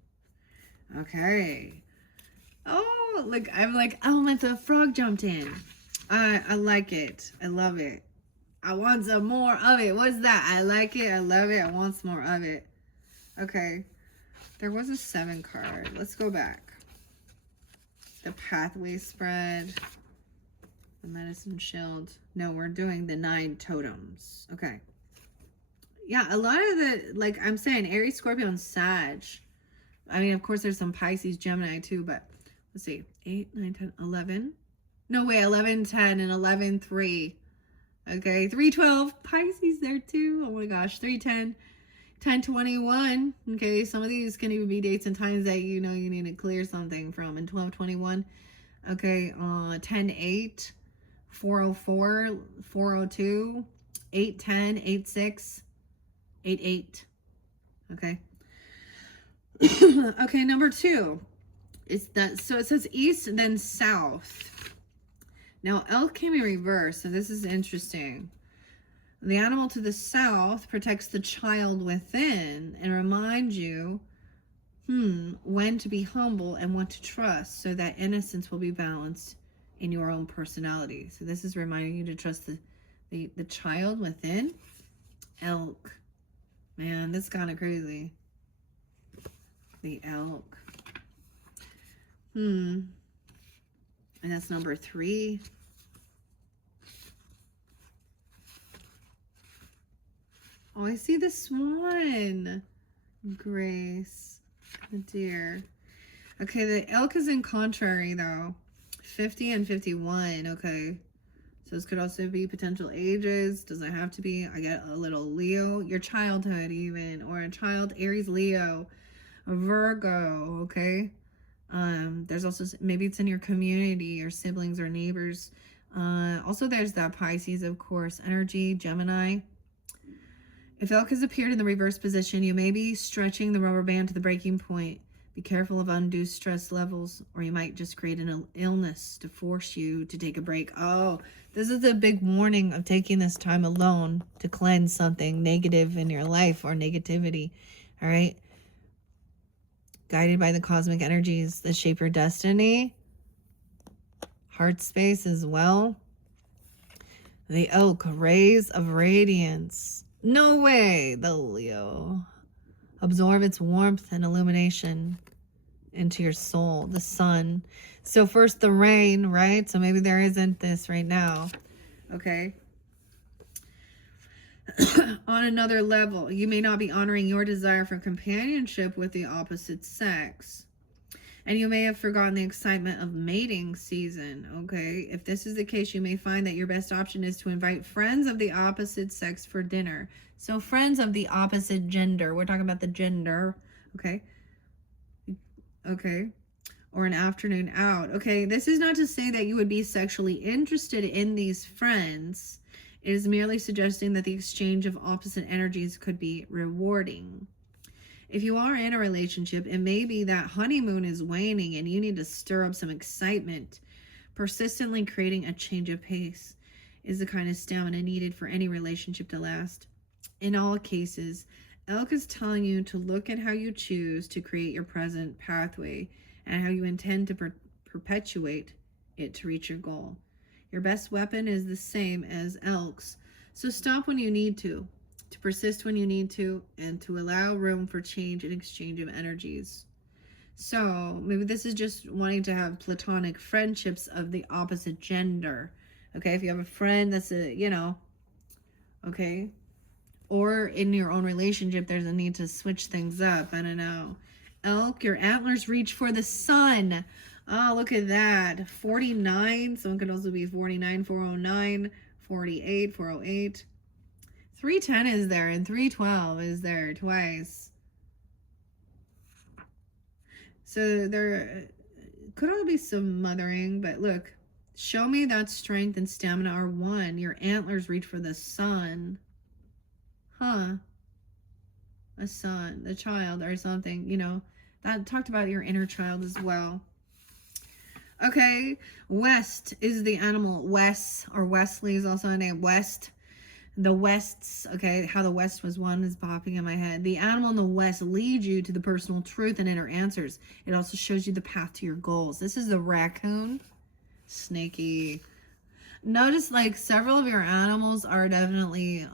Okay. Oh, look, I'm like, oh, the frog jumped in. I like it. I love it. I want some more of it. What's that? I like it. I love it. I want some more of it. Okay. There was a 7 card. Let's go back. The pathway spread. The medicine shield. No, we're doing the 9 totems. Okay. Yeah, a lot of the, like I'm saying, Aries, Scorpio, and Sag. I mean, of course, there's some Pisces, Gemini too, but let's see. 8, 9, 10, 11. No, wait, 11, 10, and 11, 3. Okay, 3, 12. Pisces there too. Oh my gosh, 3, 10. 10, 21. Okay, some of these can even be dates and times that you know you need to clear something from. And 12, 21. Okay, 10-8, 404, 402, 810, 86, 88. Okay. Okay, number 2 is that, so it says east, then south. Now, elk came in reverse, so this is interesting. The animal to the south protects the child within and reminds you when to be humble and what to trust, so that innocence will be balanced in your own personality. So this is reminding you to trust the child within. Elk. Man, that's kind of crazy. The elk. And that's number 3. Oh, I see the swan. Grace. The deer. Okay, the elk is in contrary, though. 50 and 51. Okay. So this could also be potential ages. Doesn't have to be. I get a little Leo. Your childhood, even. Or a child, Aries, Leo. Virgo. Okay. There's also, maybe it's in your community, your siblings or neighbors. Also, there's that Pisces, of course. Energy, Gemini. If elk has appeared in the reverse position, you may be stretching the rubber band to the breaking point. Be careful of undue stress levels, or you might just create an illness to force you to take a break. Oh, this is a big warning of taking this time alone to cleanse something negative in your life or negativity. All right. Guided by the cosmic energies that shape your destiny. Heart space as well. The elk, rays of radiance. No way, the Leo. Absorb its warmth and illumination into your soul. The sun. So first the rain, right? So maybe there isn't this right now. Okay. On another level, you may not be honoring your desire for companionship with the opposite sex. And you may have forgotten the excitement of mating season, okay? If this is the case, you may find that your best option is to invite friends of the opposite sex for dinner. So friends of the opposite gender. We're talking about the gender, okay? Okay. Or an afternoon out. Okay, this is not to say that you would be sexually interested in these friends. It is merely suggesting that the exchange of opposite energies could be rewarding. If you are in a relationship, it may be that honeymoon is waning and you need to stir up some excitement. Persistently creating a change of pace is the kind of stamina needed for any relationship to last. In all cases, elk is telling you to look at how you choose to create your present pathway and how you intend to perpetuate it to reach your goal. Your best weapon is the same as elk's, so stop when you need to persist when you need to, and to allow room for change and exchange of energies. So maybe this is just wanting to have platonic friendships of the opposite gender. Okay, if you have a friend that's okay, or in your own relationship, there's a need to switch things up. I don't know. Elk, your antlers reach for the sun. Oh, look at that. 49. Someone could also be 49, 409, 48, 408. 310 is there, and 312 is there twice. So there could all be some mothering, but look, show me that strength and stamina are one. Your antlers reach for the sun. Huh. The son, the child, or something, that talked about your inner child as well. Okay, West is the animal. Wes, or Wesley is also a name. West. The Wests, okay, how the West was one is popping in my head. The animal in the West leads you to the personal truth and inner answers. It also shows you the path to your goals. This is the raccoon. Snaky. Notice like several of your animals are definitely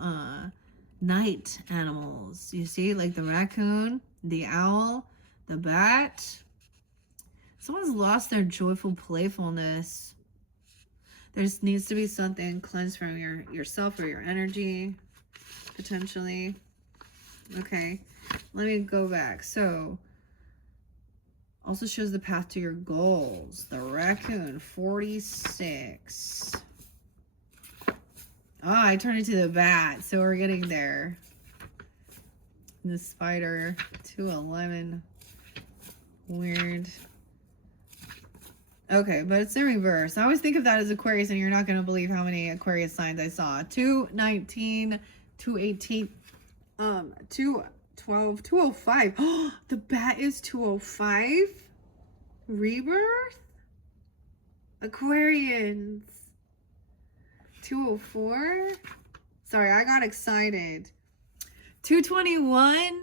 night animals. You see, like the raccoon, the owl, the bat. Someone's lost their joyful playfulness. There needs to be something cleansed from yourself or your energy, potentially. Okay, let me go back. So, also shows the path to your goals. The raccoon, 46. Ah, I turned it to the bat, so we're getting there. The spider, 211. Weird. Okay, but it's in reverse. I always think of that as Aquarius, and you're not going to believe how many Aquarius signs I saw. 219, 218, 212, 205. Oh, the bat is 205. Rebirth? Aquarians. 204. Sorry, I got excited. 221.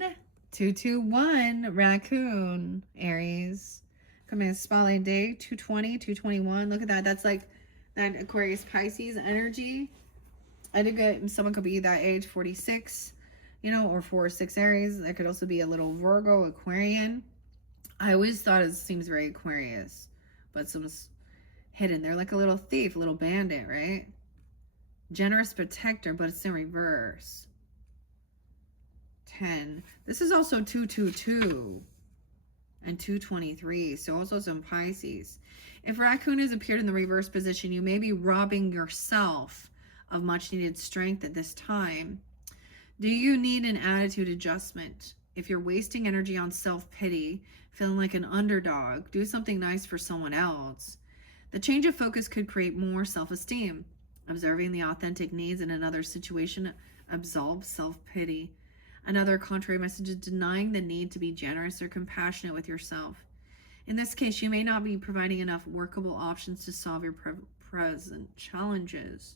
221. Raccoon. Aries. Coming in spotlight day. 220. 221. Look at that. That's like that Aquarius Pisces energy. I think someone could be that age, 46, you know, or 4-6 Aries. That could also be a little Virgo, Aquarian. I always thought it seems very Aquarius, but someone's hidden. They're like a little thief, a little bandit, right? Generous protector, but it's in reverse. 10. This is also 222 and 223, so also some Pisces. If Raccoon has appeared in the reverse position, you may be robbing yourself of much needed strength at this time. Do you need an attitude adjustment? If you're wasting energy on self-pity, feeling like an underdog, do something nice for someone else. The change of focus could create more self-esteem. Observing the authentic needs in another situation absolves self-pity. Another contrary message is denying the need to be generous or compassionate with yourself. In this case, you may not be providing enough workable options to solve your present challenges.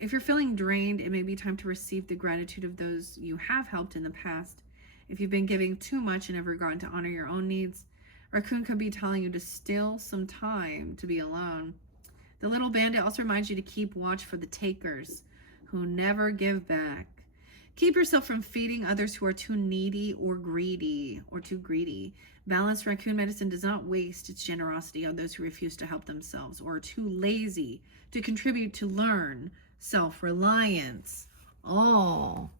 If you're feeling drained, it may be time to receive the gratitude of those you have helped in the past. If you've been giving too much and have forgotten to honor your own needs, Raccoon could be telling you to steal some time to be alone. The little bandit also reminds you to keep watch for the takers who never give back. Keep yourself from feeding others who are too needy or greedy or too greedy. Balanced Raccoon medicine does not waste its generosity on those who refuse to help themselves or are too lazy to contribute to learn self-reliance. Oh,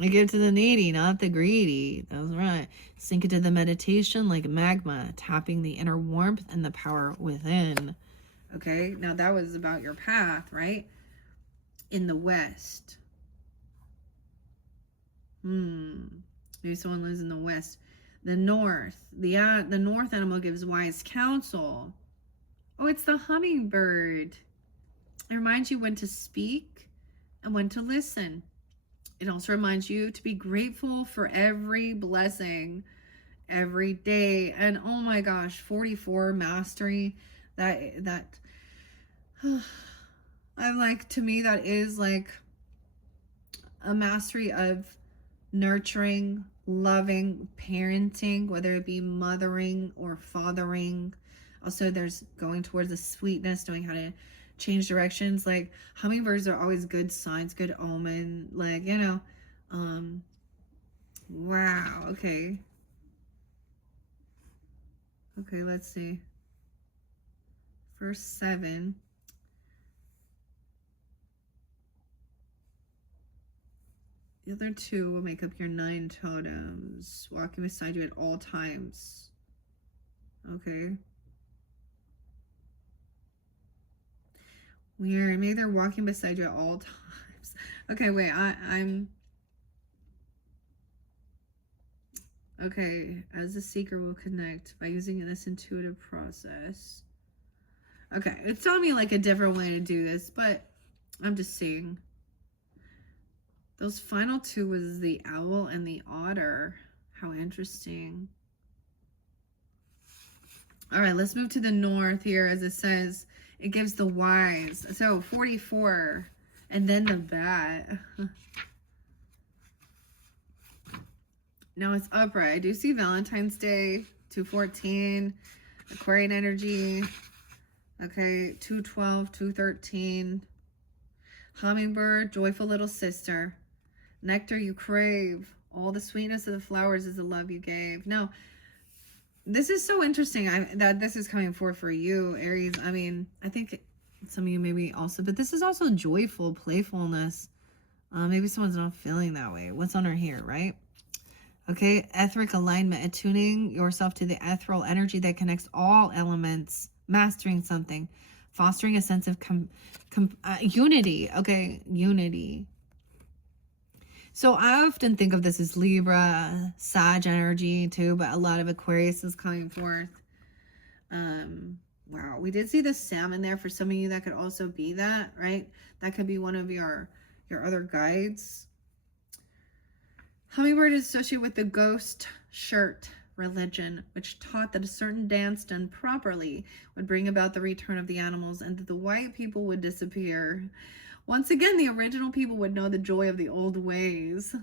I give to the needy, not the greedy. That's right. Sink into the meditation like magma, tapping the inner warmth and the power within. Okay, now that was about your path, right? In the West. Maybe someone lives in the West. The North. The North animal gives wise counsel. Oh, it's the hummingbird. It reminds you when to speak and when to listen. It also reminds you to be grateful for every blessing every day. And oh my gosh, 44 mastery. That I'm like, to me, that is like a mastery of nurturing, loving, parenting, whether it be mothering or fathering. Also, there's going towards the sweetness, knowing how to change directions. Like hummingbirds are always good signs, good omen, like, you know. Wow. Okay, let's see. First 7. The other 2 will make up your 9 totems, walking beside you at all times. Okay. Weird. Maybe they're walking beside you at all times. Okay, wait. I'm... Okay. As the seeker will connect by using this intuitive process. Okay. It's telling me like a different way to do this, but I'm just seeing. Those final 2 was the owl and the otter. How interesting. All right, let's move to the North here. As it says, it gives the wise. So 44 and then the bat. Now it's upright. I do see Valentine's Day, 214, Aquarian energy. Okay, 212, 213. Hummingbird, joyful little sister. Nectar you crave. All the sweetness of the flowers is the love you gave. Now, this is so interesting that this is coming forth for you, Aries. I mean, I think some of you maybe also, but this is also joyful playfulness. Maybe someone's not feeling that way. What's on her here, right? Okay, etheric alignment, attuning yourself to the ethereal energy that connects all elements, mastering something, fostering a sense of unity. Okay, unity. So I often think of this as Libra, Sag energy too, but a lot of Aquarius is coming forth. Wow, we did see the salmon there. For some of you, that could also be that, right? That could be one of your other guides. Hummingbird is associated with the ghost shirt religion, which taught that a certain dance done properly would bring about the return of the animals and that the white people would disappear. Once again, the original people would know the joy of the old ways.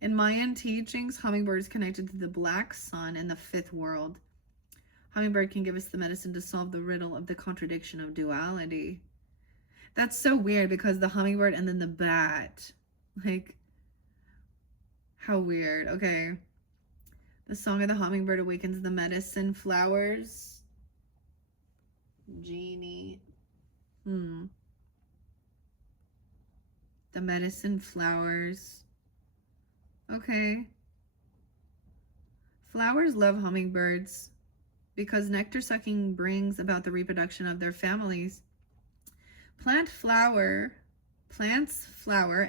In Mayan teachings, hummingbird is connected to the black sun and the fifth world. Hummingbird can give us the medicine to solve the riddle of the contradiction of duality. That's so weird because the hummingbird and then the bat. Like, how weird. Okay. The song of the hummingbird awakens the medicine flowers. Genie. The medicine flowers. Okay. Flowers love hummingbirds because nectar sucking brings about the reproduction of their families. Plants flower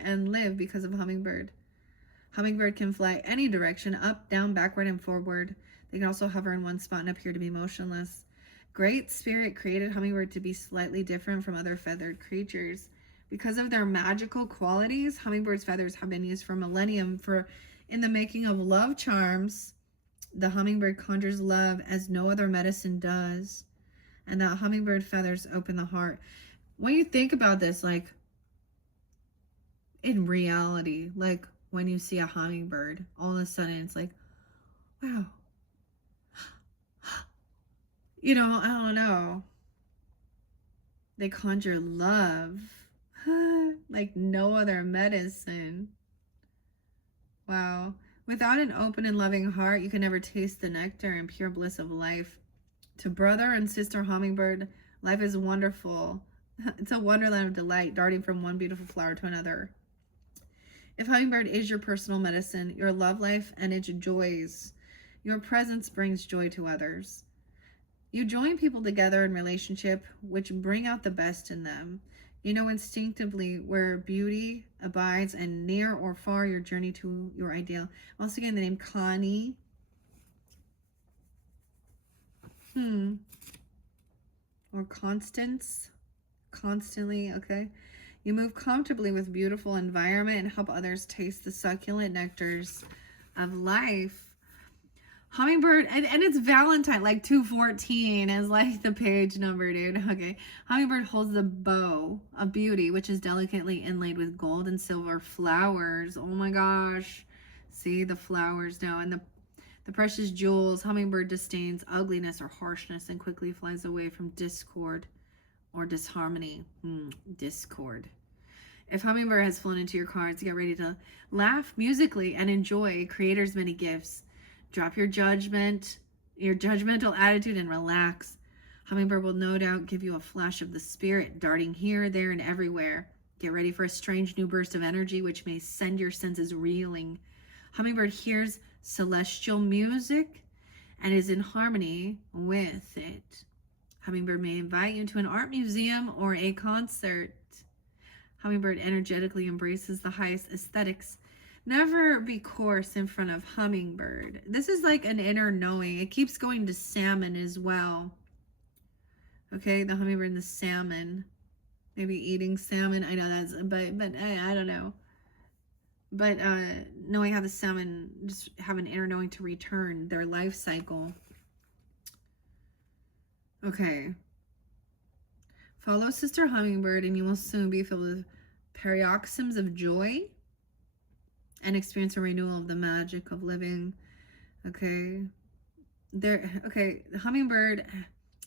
and live because of hummingbird. Hummingbird can fly any direction, up, down, backward, and forward. They can also hover in one spot and appear to be motionless. Great Spirit created hummingbird to be slightly different from other feathered creatures. Because of their magical qualities, hummingbird's feathers have been used for millennium in the making of love charms. The hummingbird conjures love as no other medicine does. And that hummingbird feathers open the heart. When you think about this, like, in reality, like, when you see a hummingbird, all of a sudden it's like, wow. You know, I don't know. They conjure love like no other medicine. Wow. Without an open and loving heart, you can never taste the nectar and pure bliss of life. To brother and sister hummingbird, life is wonderful. It's a wonderland of delight, darting from one beautiful flower to another. If hummingbird is your personal medicine, your love life and its joys, your presence brings joy to others. You join people together in relationship which bring out the best in them. You know instinctively where beauty abides and near or far your journey to your ideal. Once again, the name Connie. Or Constance. Constantly, okay. You move comfortably with beautiful environment and help others taste the succulent nectars of life. Hummingbird, and it's Valentine, like 214 is like the page number, dude. Okay. Hummingbird holds the bow of beauty, which is delicately inlaid with gold and silver flowers. Oh my gosh. See the flowers now. And the precious jewels. Hummingbird disdains ugliness or harshness and quickly flies away from discord or disharmony. Discord. If hummingbird has flown into your cards, get ready to laugh musically and enjoy creator's many gifts. Drop your judgmental attitude and relax. Hummingbird will no doubt give you a flash of the spirit, darting here, there, and everywhere. Get ready for a strange new burst of energy which may send your senses reeling. Hummingbird hears celestial music and is in harmony with it. Hummingbird may invite you to an art museum or a concert. Hummingbird energetically embraces the highest aesthetics. Never be coarse in front of hummingbird. This is like an inner knowing. It keeps going to salmon as well. Okay, the hummingbird and the salmon. Maybe eating salmon. I know that's, but I don't know. But knowing how the salmon just have an inner knowing to return their life cycle. Okay. Follow Sister Hummingbird and you will soon be filled with paroxysms of joy and experience a renewal of the magic of living. Okay. The hummingbird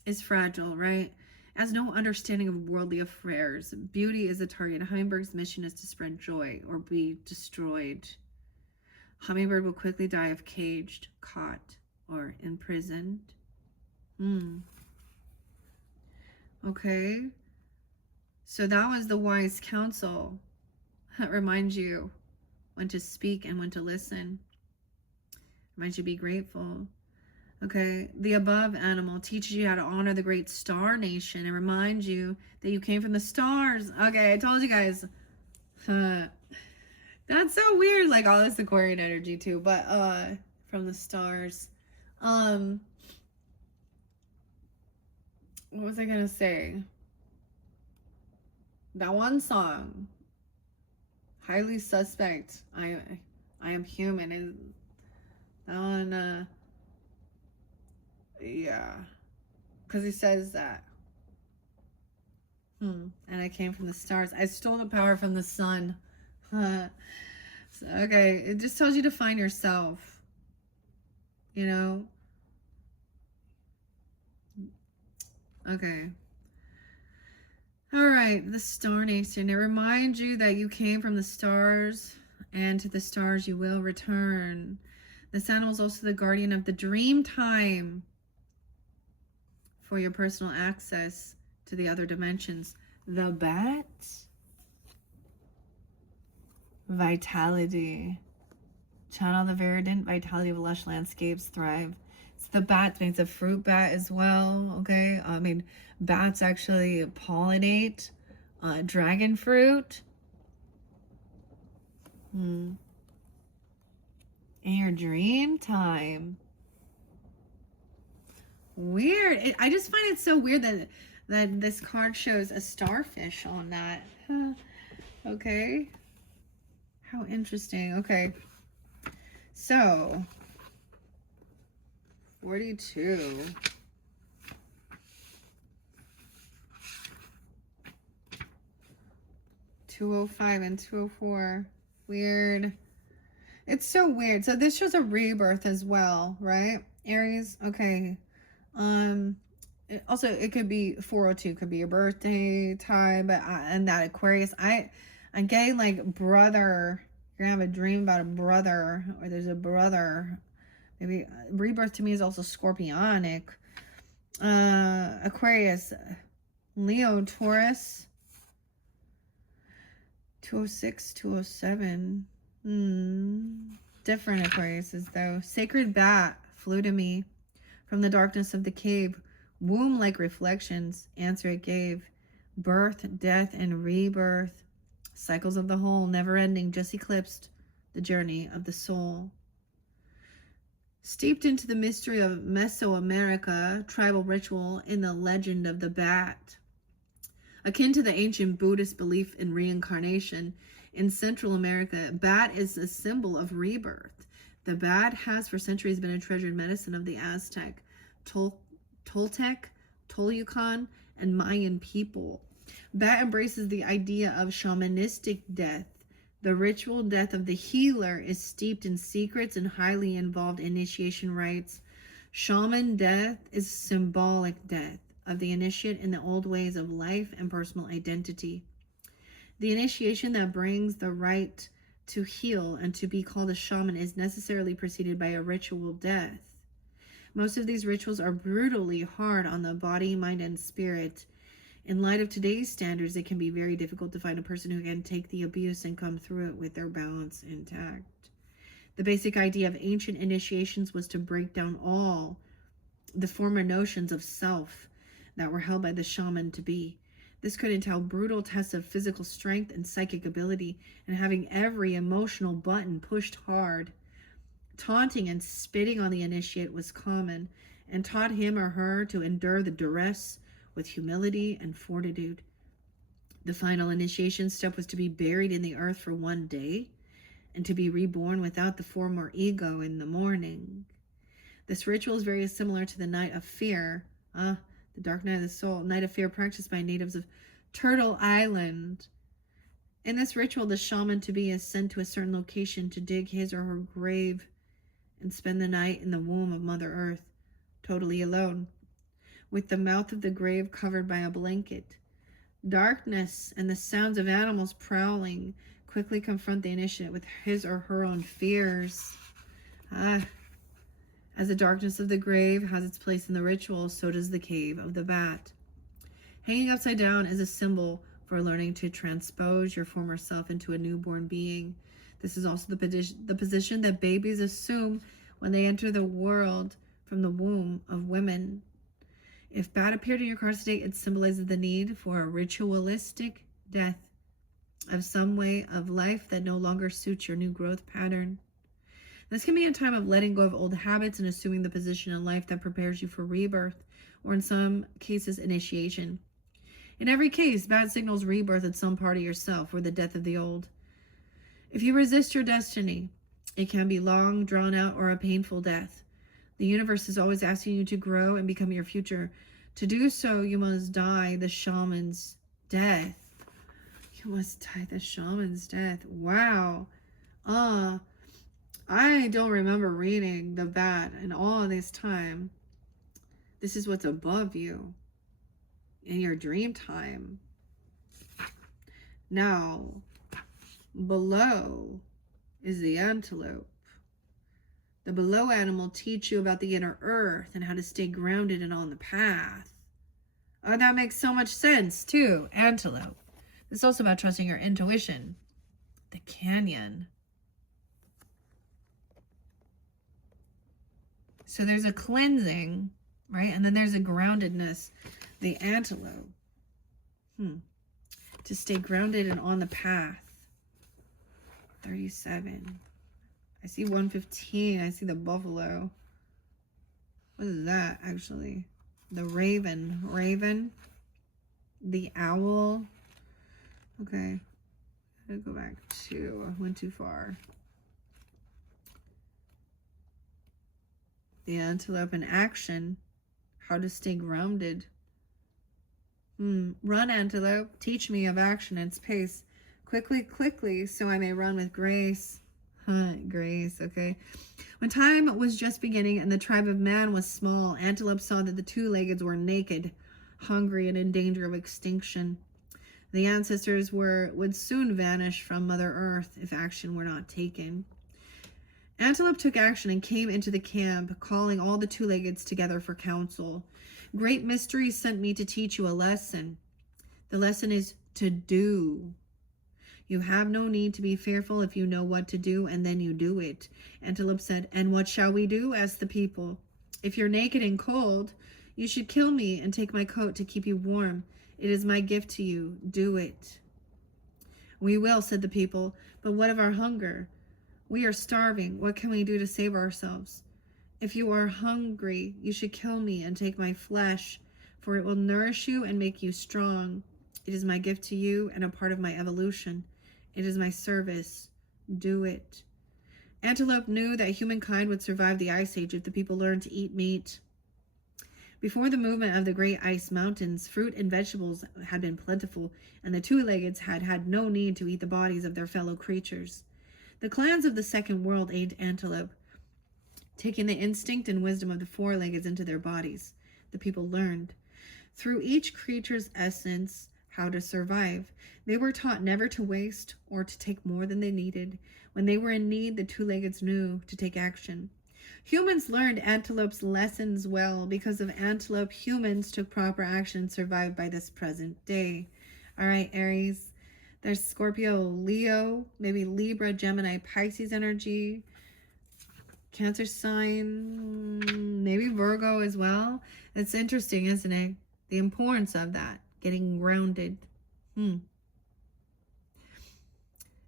is fragile, right? Has no understanding of worldly affairs. Beauty is a target. Hummingbird's mission is to spread joy or be destroyed. Hummingbird will quickly die if caged, caught, or imprisoned. Okay. So that was the wise counsel. That reminds you when to speak and when to listen. Reminds you to be grateful. Okay, the above animal teaches you how to honor the great star nation and reminds you that you came from the stars. Okay, I told you guys. That's so weird, like all this Aquarian energy too, but from the stars. what was I gonna say? That one song, Highly Suspect. I am human. Is that one? Yeah, because he says that. And I came from the stars. I stole the power from the sun. So, okay, it just tells you to find yourself. You know. Okay. All right, the Star Nation. It reminds you that you came from the stars, and to the stars you will return. This animal is also the guardian of the dream time for your personal access to the other dimensions. The bat, vitality. Channel the verdant vitality of lush landscapes, thrive. It's the bat, it's a fruit bat as well, okay? I mean, bats actually pollinate dragon fruit. In your dream time. Weird. I just find it so weird that this card shows a starfish on that. Okay. How interesting. Okay. So, 42. $205 and 204. Weird. It's so weird. So this shows a rebirth as well, right? Aries. Okay. Also it could be 402, could be your birthday time, but and that Aquarius, I'm getting like brother. You're gonna have a dream about a brother, or there's a brother. Maybe rebirth to me is also scorpionic. Aquarius, Leo, Taurus. 206, 207. Different Aquariuses though. Sacred bat flew to me from the darkness of the cave. Womb-like reflections, answer it gave. Birth, death, and rebirth. Cycles of the whole, never ending, just eclipsed the journey of the soul. Steeped into the mystery of Mesoamerica, tribal ritual in the legend of the bat. Akin to the ancient Buddhist belief in reincarnation, in Central America, bat is a symbol of rebirth. The bat has for centuries been a treasured medicine of the Aztec, Toltec, Tolucan, and Mayan people. Bat embraces the idea of shamanistic death. The ritual death of the healer is steeped in secrets and highly involved initiation rites. Shaman death is symbolic death of the initiate in the old ways of life and personal identity. The initiation that brings the right to heal and to be called a shaman is necessarily preceded by a ritual death. Most of these rituals are brutally hard on the body, mind, and spirit. In light of today's standards, it can be very difficult to find a person who can take the abuse and come through it with their balance intact. The basic idea of ancient initiations was to break down all the former notions of self that were held by the shaman to be. This could entail brutal tests of physical strength and psychic ability, and having every emotional button pushed hard. Taunting and spitting on the initiate was common, and taught him or her to endure the duress with humility and fortitude. The final initiation step was to be buried in the earth for one day, and to be reborn without the form or ego in the morning. This ritual is very similar to the Night of Fear, the Dark Night of the Soul, Night of Fear practiced by natives of Turtle Island. In this ritual, the shaman to be is sent to a certain location to dig his or her grave and spend the night in the womb of Mother Earth, totally alone, with the mouth of the grave covered by a blanket. Darkness and the sounds of animals prowling quickly confront the initiate with his or her own fears. As the darkness of the grave has its place in the ritual, so does the cave of the bat. Hanging upside down is a symbol for learning to transpose your former self into a newborn being. This is also the position that babies assume when they enter the world from the womb of women. If bat appeared in your card today, it symbolizes the need for a ritualistic death of some way of life that no longer suits your new growth pattern. This can be a time of letting go of old habits and assuming the position in life that prepares you for rebirth. or in some cases, initiation. In every case, bad signals rebirth at some part of yourself or the death of the old. If you resist your destiny, it can be long, drawn out, or a painful death. The universe is always asking you to grow and become your future. To do so, you must die the shaman's death. You must die the shaman's death. Wow. I don't remember reading the that in all this time. This is what's above you in your dream time. Now, below is the antelope. The below animal teach you about the inner earth and how to stay grounded and on the path. Oh, that makes so much sense too. Antelope. It's also about trusting your intuition. The canyon. So there's a cleansing, right? And then there's a groundedness. The antelope. To stay grounded and on the path. 37. I see 115. I see the buffalo. What is that actually? The raven. Raven. The owl. Okay. I'm gonna go back to, I went too far. The antelope in action. How to stay grounded. Run, antelope. Teach me of action and pace. Quickly, so I may run with grace. Grace, okay. When time was just beginning and the tribe of man was small, antelope saw that the two-leggeds were naked, hungry, and in danger of extinction. The ancestors would soon vanish from Mother Earth if action were not taken. Antelope took action and came into the camp, calling all the two-leggeds together for counsel. Great Mystery sent me to teach you a lesson. The lesson is to do. You have no need to be fearful if you know what to do, and then you do it. Antelope said, and what shall we do? Asked the people. If you're naked and cold, you should kill me and take my coat to keep you warm. It is my gift to you. Do it. We will, said the people, but what of our hunger? We are starving. What can we do to save ourselves? If you are hungry, you should kill me and take my flesh, for it will nourish you and make you strong. It is my gift to you and a part of my evolution. It is my service. Do it. Antelope knew that humankind would survive the Ice Age if the people learned to eat meat. Before the movement of the great ice mountains, fruit and vegetables had been plentiful, and the two-leggeds had no need to eat the bodies of their fellow creatures. The clans of the second world ate antelope, taking the instinct and wisdom of the four-leggeds into their bodies. The people learned, through each creature's essence, how to survive. They were taught never to waste or to take more than they needed. When they were in need, the two-leggeds knew to take action. Humans learned antelope's lessons well. Because of antelope, humans took proper action and survived by this present day. All right, Aries. There's Scorpio, Leo, maybe Libra, Gemini, Pisces energy. Cancer sign, maybe Virgo as well. It's interesting, isn't it? The importance of that. Getting grounded.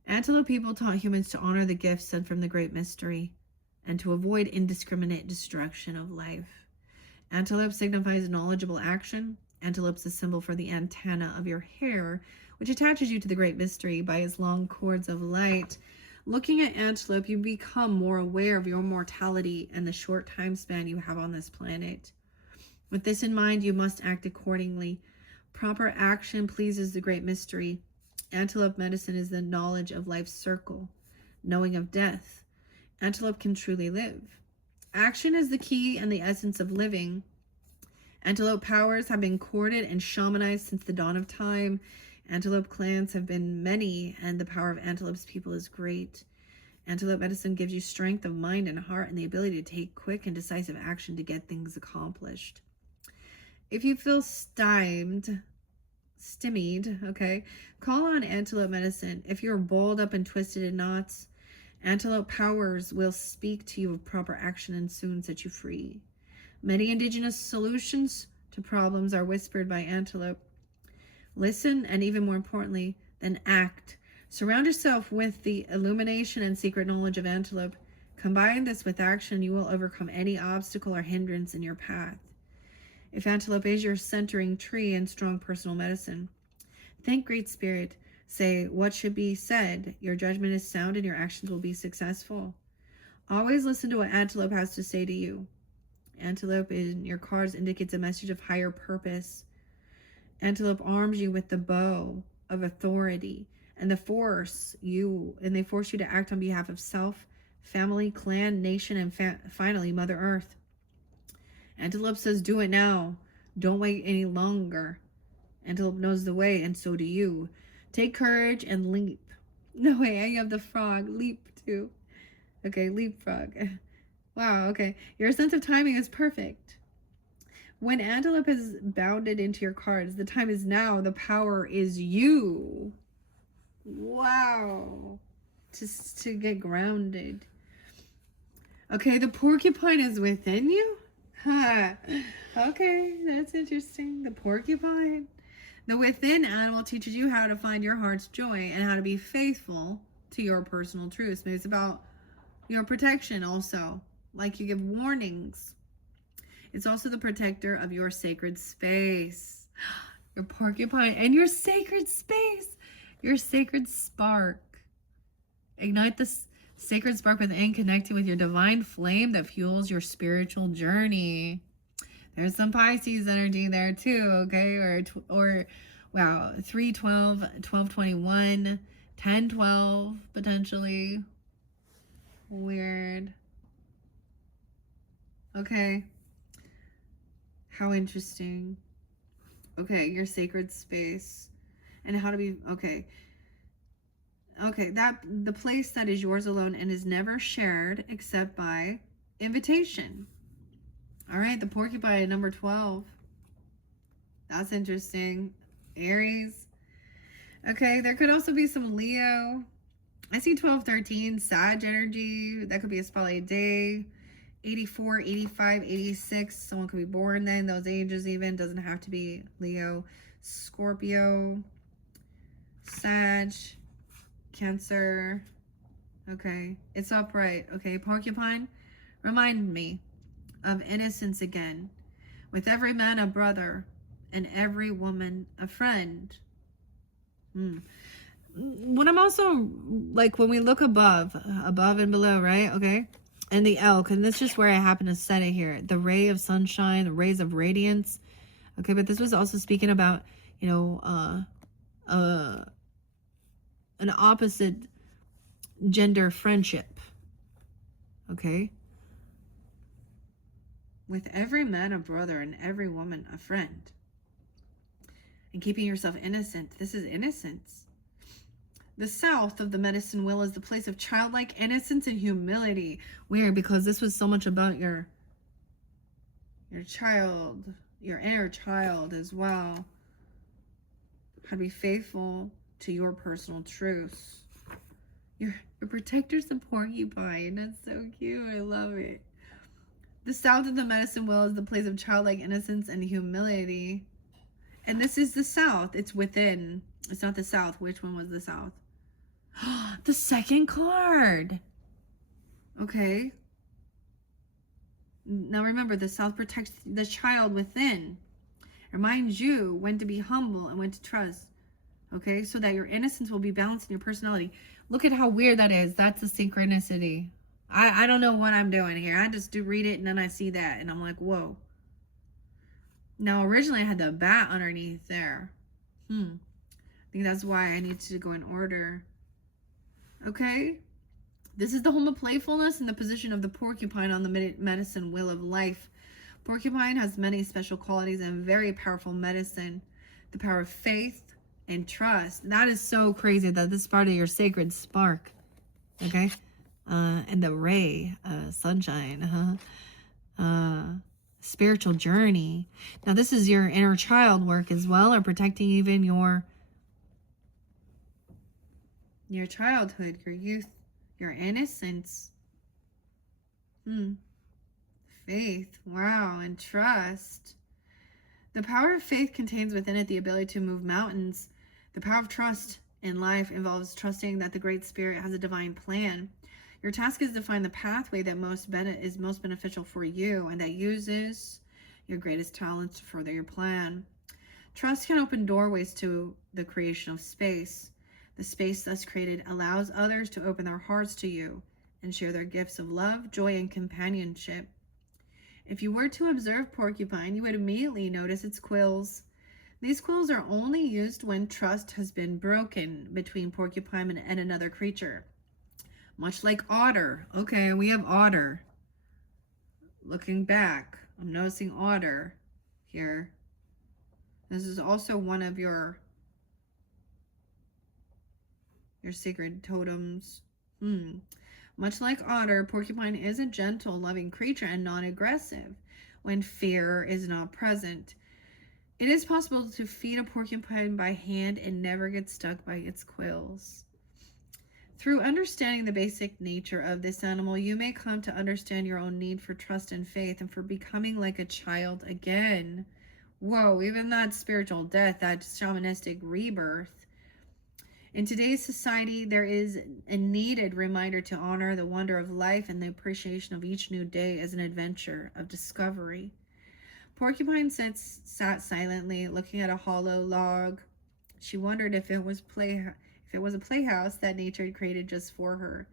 Antelope people taught humans to honor the gifts sent from the Great Mystery and to avoid indiscriminate destruction of life. Antelope signifies knowledgeable action. Antelope's a symbol for the antenna of your hair, which attaches you to the Great Mystery by its long cords of light. Looking at antelope, you become more aware of your mortality and the short time span you have on this planet. With this in mind, you must act accordingly. Proper action pleases the Great Mystery. Antelope medicine is the knowledge of life's circle, knowing of death. Antelope can truly live. Action is the key and the essence of living. Antelope powers have been courted and shamanized since the dawn of time. Antelope clans have been many, and the power of antelope's people is great. Antelope medicine gives you strength of mind and heart and the ability to take quick and decisive action to get things accomplished. If you feel stymied, okay, call on antelope medicine. If you're balled up and twisted in knots, antelope powers will speak to you of proper action and soon set you free. Many indigenous solutions to problems are whispered by antelope. Listen, and even more importantly, then act. Surround yourself with the illumination and secret knowledge of antelope. Combine this with action, you will overcome any obstacle or hindrance in your path. If antelope is your centering tree and strong personal medicine, thank Great Spirit. Say what should be said. Your judgment is sound and your actions will be successful. Always listen to what antelope has to say to you. Antelope in your cards indicates a message of higher purpose. Antelope arms you with the bow of authority, and they force you to act on behalf of self, family, clan, nation, and finally Mother Earth. Antelope says, do it now. Don't wait any longer. Antelope knows the way, and so do you. Take courage and leap. No way, I have the frog. Leap too. Okay, leapfrog. Wow, okay. Your sense of timing is perfect. When antelope has bounded into your cards, the time is now. The power is you. Wow. Just to get grounded. Okay, the porcupine is within you? Huh. Okay, that's interesting. The porcupine. The within animal teaches you how to find your heart's joy and how to be faithful to your personal truths. Maybe it's about your protection also. Like you give warnings. It's also the protector of your sacred space. Your porcupine and your sacred space. Your sacred spark. Ignite the sacred spark within, connecting with your divine flame that fuels your spiritual journey. There's some Pisces energy there too, okay? Or wow, 3/12, 12/21, 10/12 potentially. Weird. Okay. How interesting. Okay, your sacred space and how to be okay. Okay, that the place that is yours alone and is never shared except by invitation. All right, the porcupine, number 12. That's interesting. Aries. Okay, there could also be some Leo. I see 12/13, Sag energy. That could be a spotlight day. 84, 85, 86. Someone could be born then. Those ages even. Doesn't have to be Leo. Scorpio. Sag. Cancer. Okay. It's upright. Okay. Porcupine. Remind me of innocence again. With every man a brother and every woman a friend. What I'm also like when we look above and below, right? Okay. And the elk, and that's just where I happen to set it here. The ray of sunshine, the rays of radiance. Okay, but this was also speaking about, you know, an opposite gender friendship. Okay. With every man a brother and every woman a friend. And keeping yourself innocent. This is innocence. The south of the medicine wheel is the place of childlike innocence and humility. Weird, because this was so much about your child, your inner child as well. How to be faithful to your personal truths. Your protector's a porcupine. That's so cute. I love it. The south of the medicine wheel is the place of childlike innocence and humility. And this is the south. It's within. It's not the south. Which one was the south? The second card. Okay. Now remember, the south protects the child within. Reminds you when to be humble and when to trust. Okay, so that your innocence will be balanced in your personality. Look at how weird that is. That's a synchronicity. I don't know what I'm doing here. I just do read it and then I see that and I'm like, whoa. Now originally I had the bat underneath there. I think that's why I need to go in order. Okay. This is the home of playfulness and the position of the porcupine on the medicine wheel of life. Porcupine has many special qualities and very powerful medicine. The power of faith and trust. That is so crazy that this is part of your sacred spark. Okay. And the ray, sunshine, spiritual journey. Now this is your inner child work as well, or protecting even your childhood, your youth, your innocence. Faith, wow, and trust. The power of faith contains within it the ability to move mountains. The power of trust in life involves trusting that the Great Spirit has a divine plan. Your task is to find the pathway that is most beneficial for you and that uses your greatest talents to further your plan. Trust can open doorways to the creation of space. The space thus created allows others to open their hearts to you and share their gifts of love, joy, and companionship. If you were to observe porcupine, you would immediately notice its quills. These quills are only used when trust has been broken between porcupine and another creature. Much like otter. Okay, we have otter. Looking back, I'm noticing otter here. This is also one of your sacred totems. Much like otter, porcupine is a gentle, loving creature and non-aggressive when fear is not present. It is possible to feed a porcupine by hand and never get stuck by its quills. Through understanding the basic nature of this animal, you may come to understand your own need for trust and faith and for becoming like a child again. Whoa, even that spiritual death, that shamanistic rebirth. In today's society, there is a needed reminder to honor the wonder of life and the appreciation of each new day as an adventure of discovery. Porcupine sat silently, looking at a hollow log. She wondered if it was a playhouse that nature had created just for her.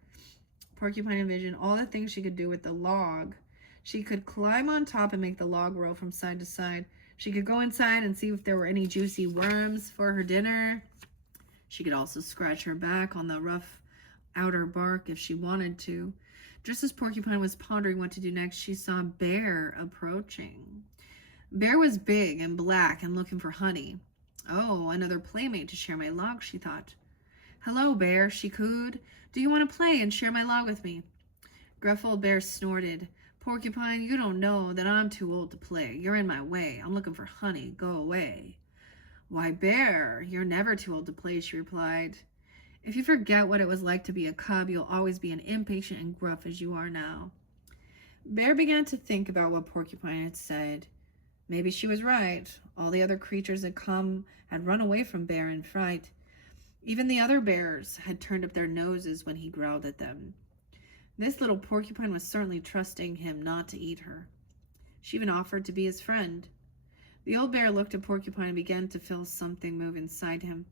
Porcupine envisioned all the things she could do with the log. She could climb on top and make the log roll from side to side. She could go inside and see if there were any juicy worms for her dinner. She could also scratch her back on the rough outer bark if she wanted to. Just as Porcupine was pondering what to do next, she saw Bear approaching. Bear was big and black and looking for honey. Oh, another playmate to share my log, she thought. Hello, Bear, she cooed. Do you want to play and share my log with me? Gruff old Bear snorted. Porcupine, you don't know that I'm too old to play. You're in my way. I'm looking for honey. Go away. Why, Bear, you're never too old to play, she replied. If you forget what it was like to be a cub, you'll always be an impatient and gruff as you are now. Bear began to think about what Porcupine had said. Maybe she was right. All the other creatures had run away from Bear in fright. Even the other bears had turned up their noses when he growled at them. This little porcupine was certainly trusting him not to eat her. She even offered to be his friend. The old bear looked at Porcupine and began to feel something move inside him.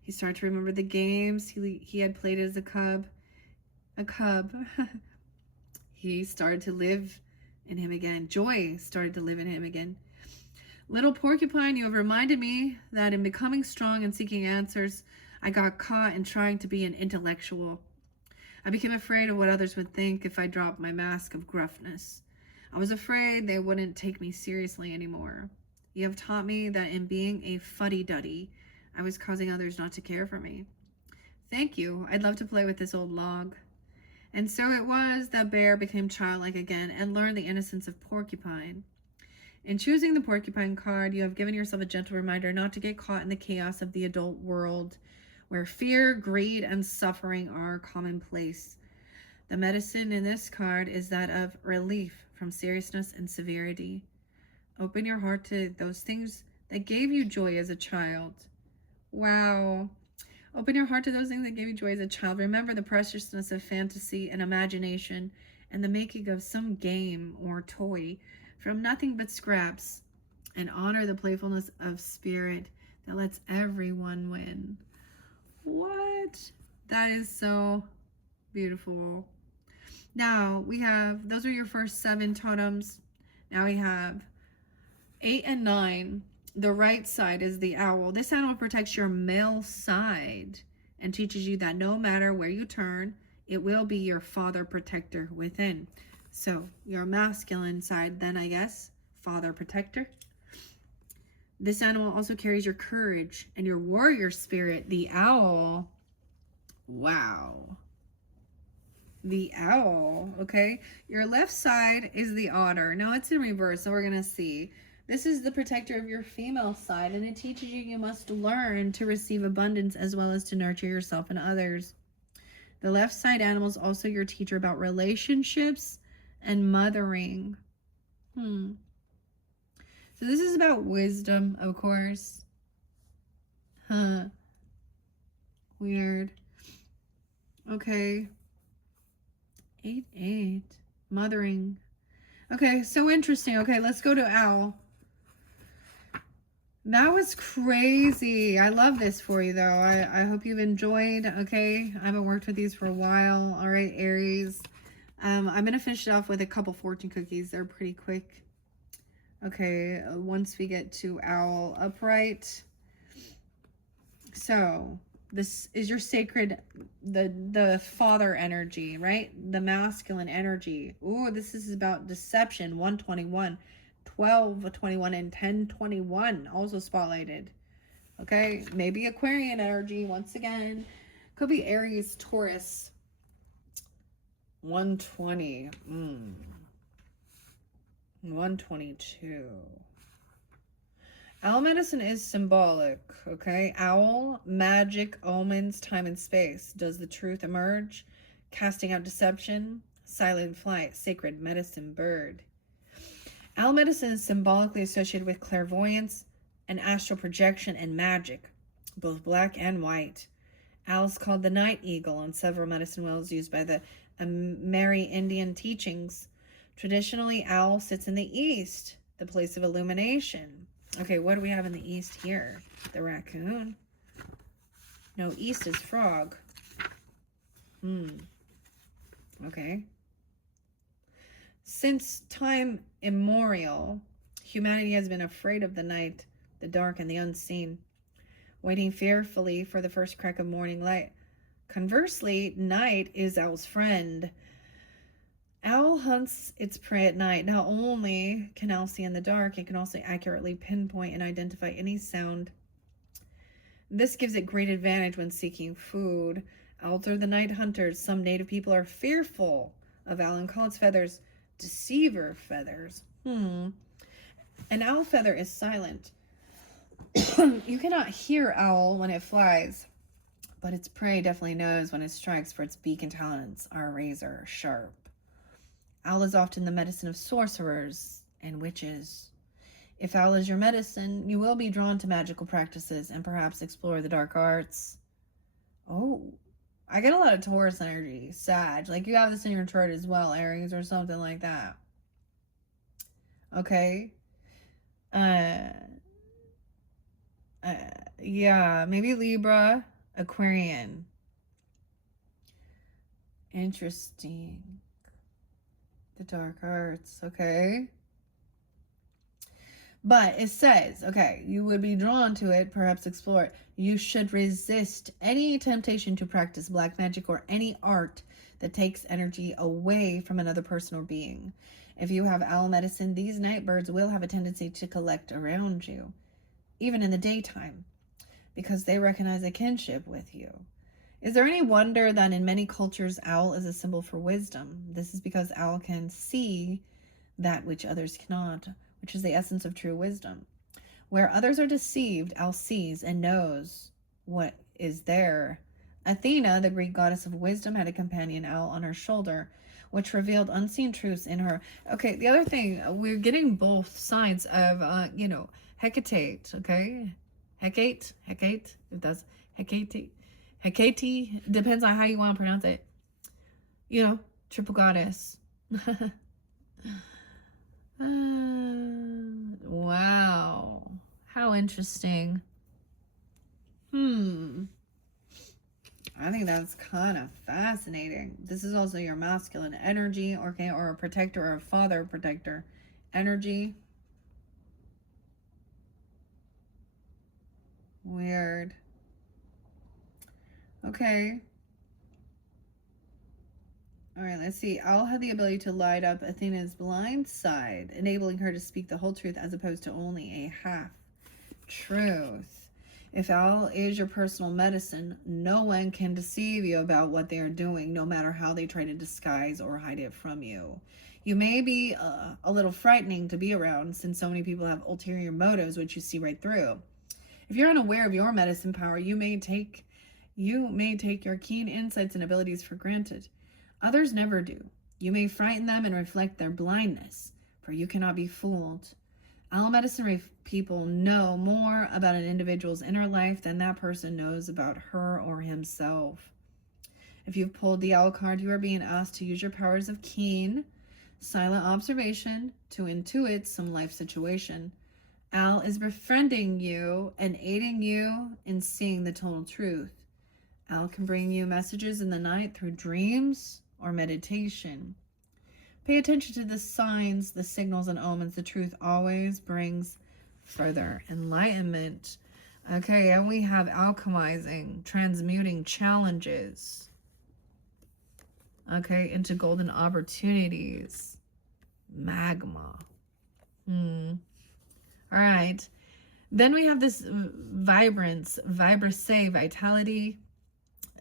He started to remember the games he had played as a cub. He started to live in him again. Joy started to live in him again. Little Porcupine, you have reminded me that in becoming strong and seeking answers, I got caught in trying to be an intellectual. I became afraid of what others would think if I dropped my mask of gruffness. I was afraid they wouldn't take me seriously anymore. You have taught me that in being a fuddy-duddy, I was causing others not to care for me. Thank you. I'd love to play with this old log. And so it was that Bear became childlike again and learned the innocence of Porcupine. In choosing the Porcupine card, you have given yourself a gentle reminder not to get caught in the chaos of the adult world, where fear, greed, and suffering are commonplace. The medicine in this card is that of relief from seriousness and severity. Open your heart to those things that gave you joy as a child. Wow. Open your heart to those things that gave you joy as a child. Remember the preciousness of fantasy and imagination and the making of some game or toy from nothing but scraps, and honor the playfulness of spirit that lets everyone win. What? That is so beautiful. Now those are your first 7 totems. Now we have 8 and 9. The right side is the owl. This animal protects your male side and teaches you that no matter where you turn, it will be your father protector within. So your masculine side then, I guess, father protector. This animal also carries your courage and your warrior spirit, the owl. Wow. The owl, okay? Your left side is the otter. Now it's in reverse, so we're going to see. This is the protector of your female side, and it teaches you must learn to receive abundance as well as to nurture yourself and others. The left side animal is also your teacher about relationships and mothering. So this is about wisdom, of course. Weird. Okay. 8, 8. Mothering. Okay, so interesting. Okay, let's go to Owl. That was crazy. I love this for you, though. I hope you've enjoyed. Okay, I haven't worked with these for a while. All right, Aries. I'm going to finish it off with a couple fortune cookies. They're pretty quick. Okay, once we get to Owl upright. So, this is your sacred, the father energy, right? The masculine energy. Ooh, this is about deception. 121. 1221 and 1021 also spotlighted. Okay, maybe Aquarian energy once again. Could be Aries, Taurus. 120. 122. Owl medicine is symbolic, okay? Owl, magic, omens, time and space. Does the truth emerge? Casting out deception, silent flight, sacred medicine, bird. Owl medicine is symbolically associated with clairvoyance and astral projection and magic, both black and white. Owl is called the night eagle in several medicine wheels used by the Amerindian teachings. Traditionally, owl sits in the east, the place of illumination. Okay, what do we have in the east here? The raccoon. No, east is frog. Okay. Since time immemorial, humanity has been afraid of the night, the dark, and the unseen, waiting fearfully for the first crack of morning light. Conversely, night is owl's friend. Owl hunts its prey at night. Not only can owl see in the dark, it can also accurately pinpoint and identify any sound. This gives it great advantage when seeking food. Owls are the night hunters. Some native people are fearful of owl and call its feathers deceiver feathers. An owl feather is silent. You cannot hear owl when it flies, but its prey definitely knows when it strikes, for its beak and talons are razor sharp. Owl is often the medicine of sorcerers and witches. If owl is your medicine, you will be drawn to magical practices and perhaps explore the dark arts. Oh, I get a lot of Taurus energy, Sag. Like you have this in your chart as well, Aries, or something like that. Okay. Yeah, maybe Libra, Aquarian. Interesting. The dark arts, okay. But it says, okay, you would be drawn to it, perhaps explore it. You should resist any temptation to practice black magic or any art that takes energy away from another person or being. If you have owl medicine, these night birds will have a tendency to collect around you, even in the daytime, because they recognize a kinship with you. Is there any wonder that in many cultures, owl is a symbol for wisdom? This is because owl can see that which others cannot, which is the essence of true wisdom. Where others are deceived, owl sees and knows what is there. Athena, the Greek goddess of wisdom, had a companion owl on her shoulder, which revealed unseen truths in her. Okay, the other thing, we're getting both sides of, Hecate, okay? Hecate, if that's Hecate, depends on how you want to pronounce it. Triple goddess. Wow. How interesting. I think that's kind of fascinating. This is also your masculine energy, okay, or a protector or a father protector energy. Weird. Okay. All right, let's see. Owl had the ability to light up Athena's blind side, enabling her to speak the whole truth as opposed to only a half truth. If owl is your personal medicine, no one can deceive you about what they are doing, no matter how they try to disguise or hide it from you. You may be a little frightening to be around, since so many people have ulterior motives, which you see right through. If you're unaware of your medicine power, you may take your keen insights and abilities for granted. Others never do. You may frighten them and reflect their blindness, for you cannot be fooled. Owl medicine people know more about an individual's inner life than that person knows about her or himself. If you've pulled the owl card, you are being asked to use your powers of keen, silent observation to intuit some life situation. Al is befriending you and aiding you in seeing the total truth. Al can bring you messages in the night through dreams or meditation. Pay attention to the signs, the signals, and omens. The truth always brings further enlightenment. Okay, and we have alchemizing, transmuting challenges. Okay, into golden opportunities. Magma. All right. Then we have this vibrance, vibrancy, vitality,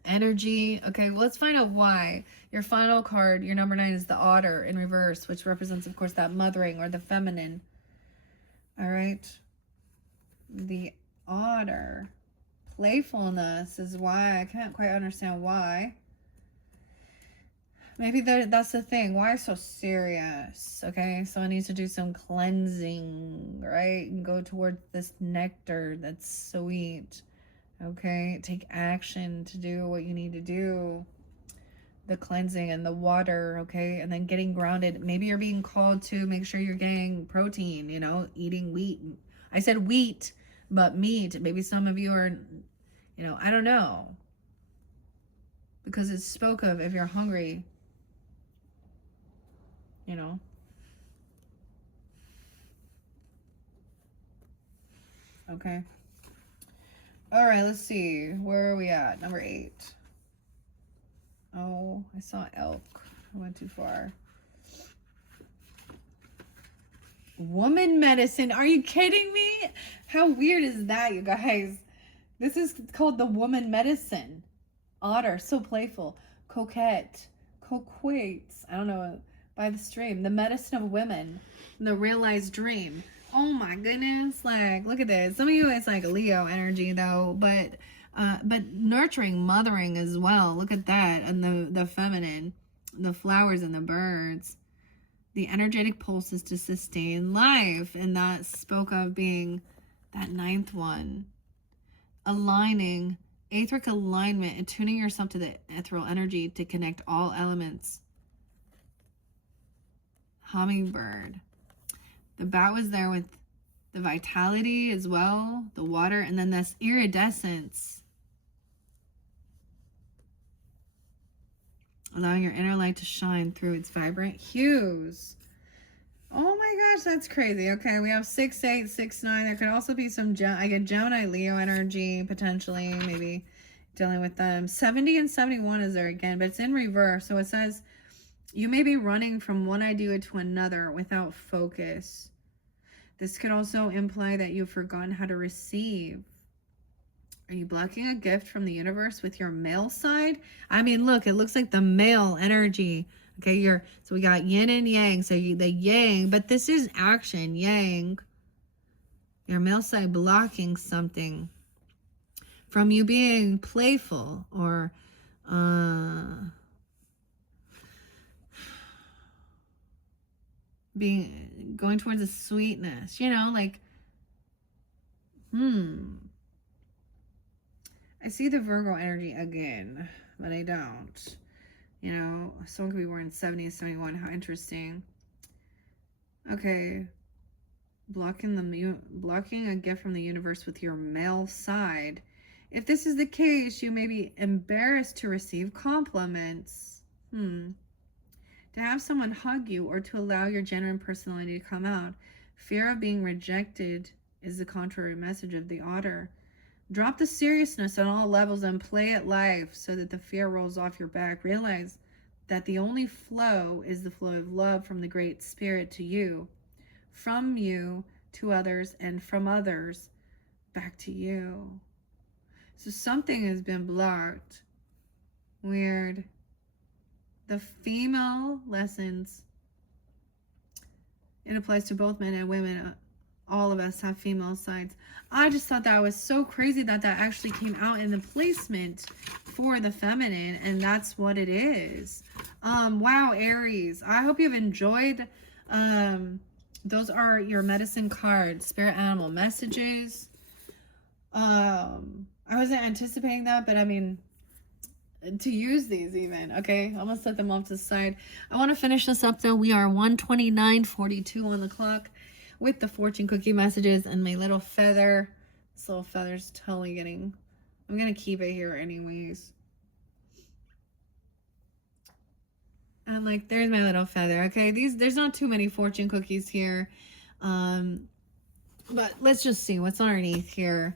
energy. Okay, well, let's find out why. Your final card, your number 9, is the otter in reverse, which represents, of course, that mothering or the feminine. All right. The otter. Playfulness is why. I can't quite understand why. Maybe that's the thing. Why so serious? Okay, so I need to do some cleansing, right? And go towards this nectar that's sweet. Okay, take action to do what you need to do. The cleansing and the water, okay? And then getting grounded. Maybe you're being called to make sure you're getting protein, you know, eating wheat. I said wheat, but meat. Maybe some of you are, you know, I don't know. Because it spoke of if you're hungry, you know. Okay. All right, let's see. Where are we at? Number 8. Oh, I saw elk. I went too far. Woman medicine. Are you kidding me? How weird is that, you guys? This is called the woman medicine. Otter, so playful. Coquette. Coquates. I don't know. By the stream. The medicine of women. The realized dream. Oh my goodness. Like, look at this. Some of you, it's like Leo energy though, but nurturing, mothering as well. Look at that. And the feminine, the flowers and the birds, the energetic pulses to sustain life. And that spoke of being that 9th one. Aligning, etheric alignment, and tuning yourself to the ethereal energy to connect all elements. Hummingbird. The bat was there with the vitality as well, the water, and then this iridescence. Allowing your inner light to shine through its vibrant hues. Oh my gosh, that's crazy. Okay, we have 6, 8, 6, 9. There could also be some, I get Gemini, Leo energy, potentially, maybe dealing with them. 70 and 71 is there again, but it's in reverse. So it says, you may be running from one idea to another without focus. This could also imply that you've forgotten how to receive. Are you blocking a gift from the universe with your male side? I mean, look, it looks like the male energy. Okay, so we got yin and yang. So the yang, but this is action, yang. Your male side blocking something from you being playful or going towards the sweetness, you know, like, I see the Virgo energy again, but I don't. You know, someone could be born in 70 and 71. How interesting. Okay. Blocking a gift from the universe with your male side. If this is the case, you may be embarrassed to receive compliments. To have someone hug you or to allow your genuine personality to come out. Fear of being rejected is the contrary message of the otter. Drop the seriousness on all levels and play it life so that the fear rolls off your back. Realize that the only flow is the flow of love from the Great Spirit to you, from you to others, and from others back to you. So something has been blocked. Weird. The female lessons, it applies to both men and women. All of us have female sides. I just thought that was so crazy that actually came out in the placement for the feminine, and that's what it is. Wow, Aries, I hope you've enjoyed. Those are your medicine cards, spirit animal messages. I wasn't anticipating that, but I mean, to use these even. Okay, I'm gonna set them off to the side. I want to finish this up though. We are 1:29:42 on the clock with the fortune cookie messages and my little feather. This little feather's totally getting, I'm gonna keep it here anyways. And like, there's my little feather. Okay, there's not too many fortune cookies here. But let's just see what's underneath here.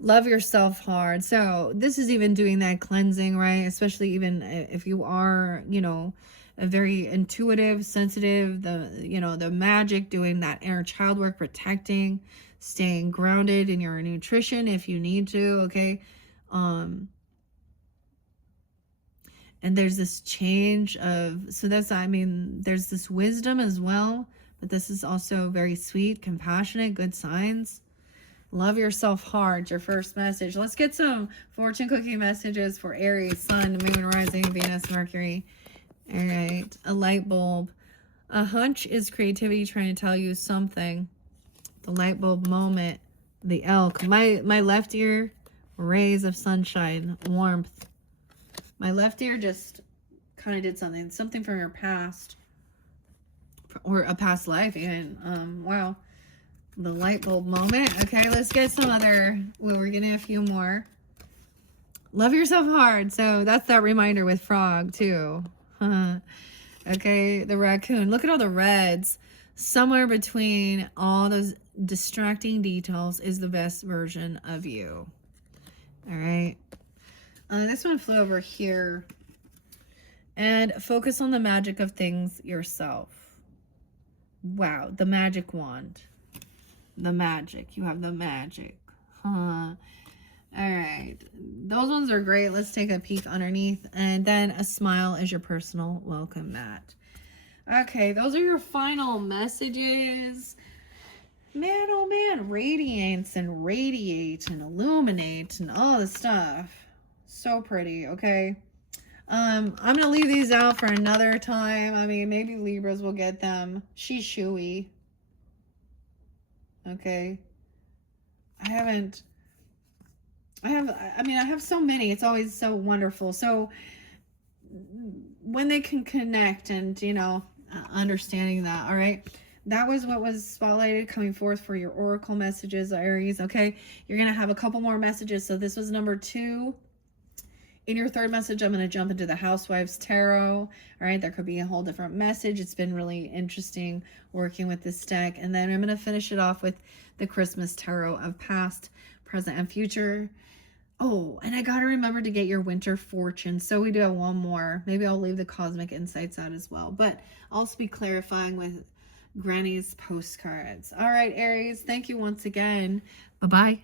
Love yourself hard. So this is even doing that cleansing, right? Especially even if you are, you know, a very intuitive, sensitive, the magic, doing that inner child work, protecting, staying grounded in your nutrition if you need to, okay? And there's this change of, so that's, I mean, there's this wisdom as well, but this is also very sweet, compassionate, good signs. Love yourself hard, your first message. Let's get some fortune cookie messages for Aries, Sun, Moon, Rising, Venus, Mercury. All right, a light bulb. A hunch is creativity trying to tell you something. The light bulb moment. The elk. My left ear, rays of sunshine, warmth. My left ear just kind of did something from your past. Or a past life even. Wow. The light bulb moment. Okay, let's get some other. Well, we're getting a few more. Love yourself hard. So that's that reminder with frog too. Okay, the raccoon. Look at all the reds. Somewhere between all those distracting details is the best version of you. All right. This one flew over here. And focus on the magic of things yourself. Wow, the magic wand. The magic. You have the magic. All right. Those ones are great. Let's take a peek underneath. And then a smile is your personal welcome mat. Okay, those are your final messages. Man, oh man. Radiance and radiate and illuminate and all this stuff. So pretty, okay? I'm going to leave these out for another time. I mean, maybe Libras will get them. She's shooey. Okay. I have so many. It's always so wonderful. So when they can connect and, you know, understanding that, all right? That was what was spotlighted coming forth for your oracle messages, Aries, okay? You're going to have a couple more messages. So this was number 2. In your third message, I'm going to jump into the Housewives Tarot. All right, there could be a whole different message. It's been really interesting working with this deck. And then I'm going to finish it off with the Christmas Tarot of past, present, and future. Oh, and I got to remember to get your winter fortune. So we do have one more. Maybe I'll leave the cosmic insights out as well. But I'll also be clarifying with Granny's postcards. All right, Aries, thank you once again. Bye-bye.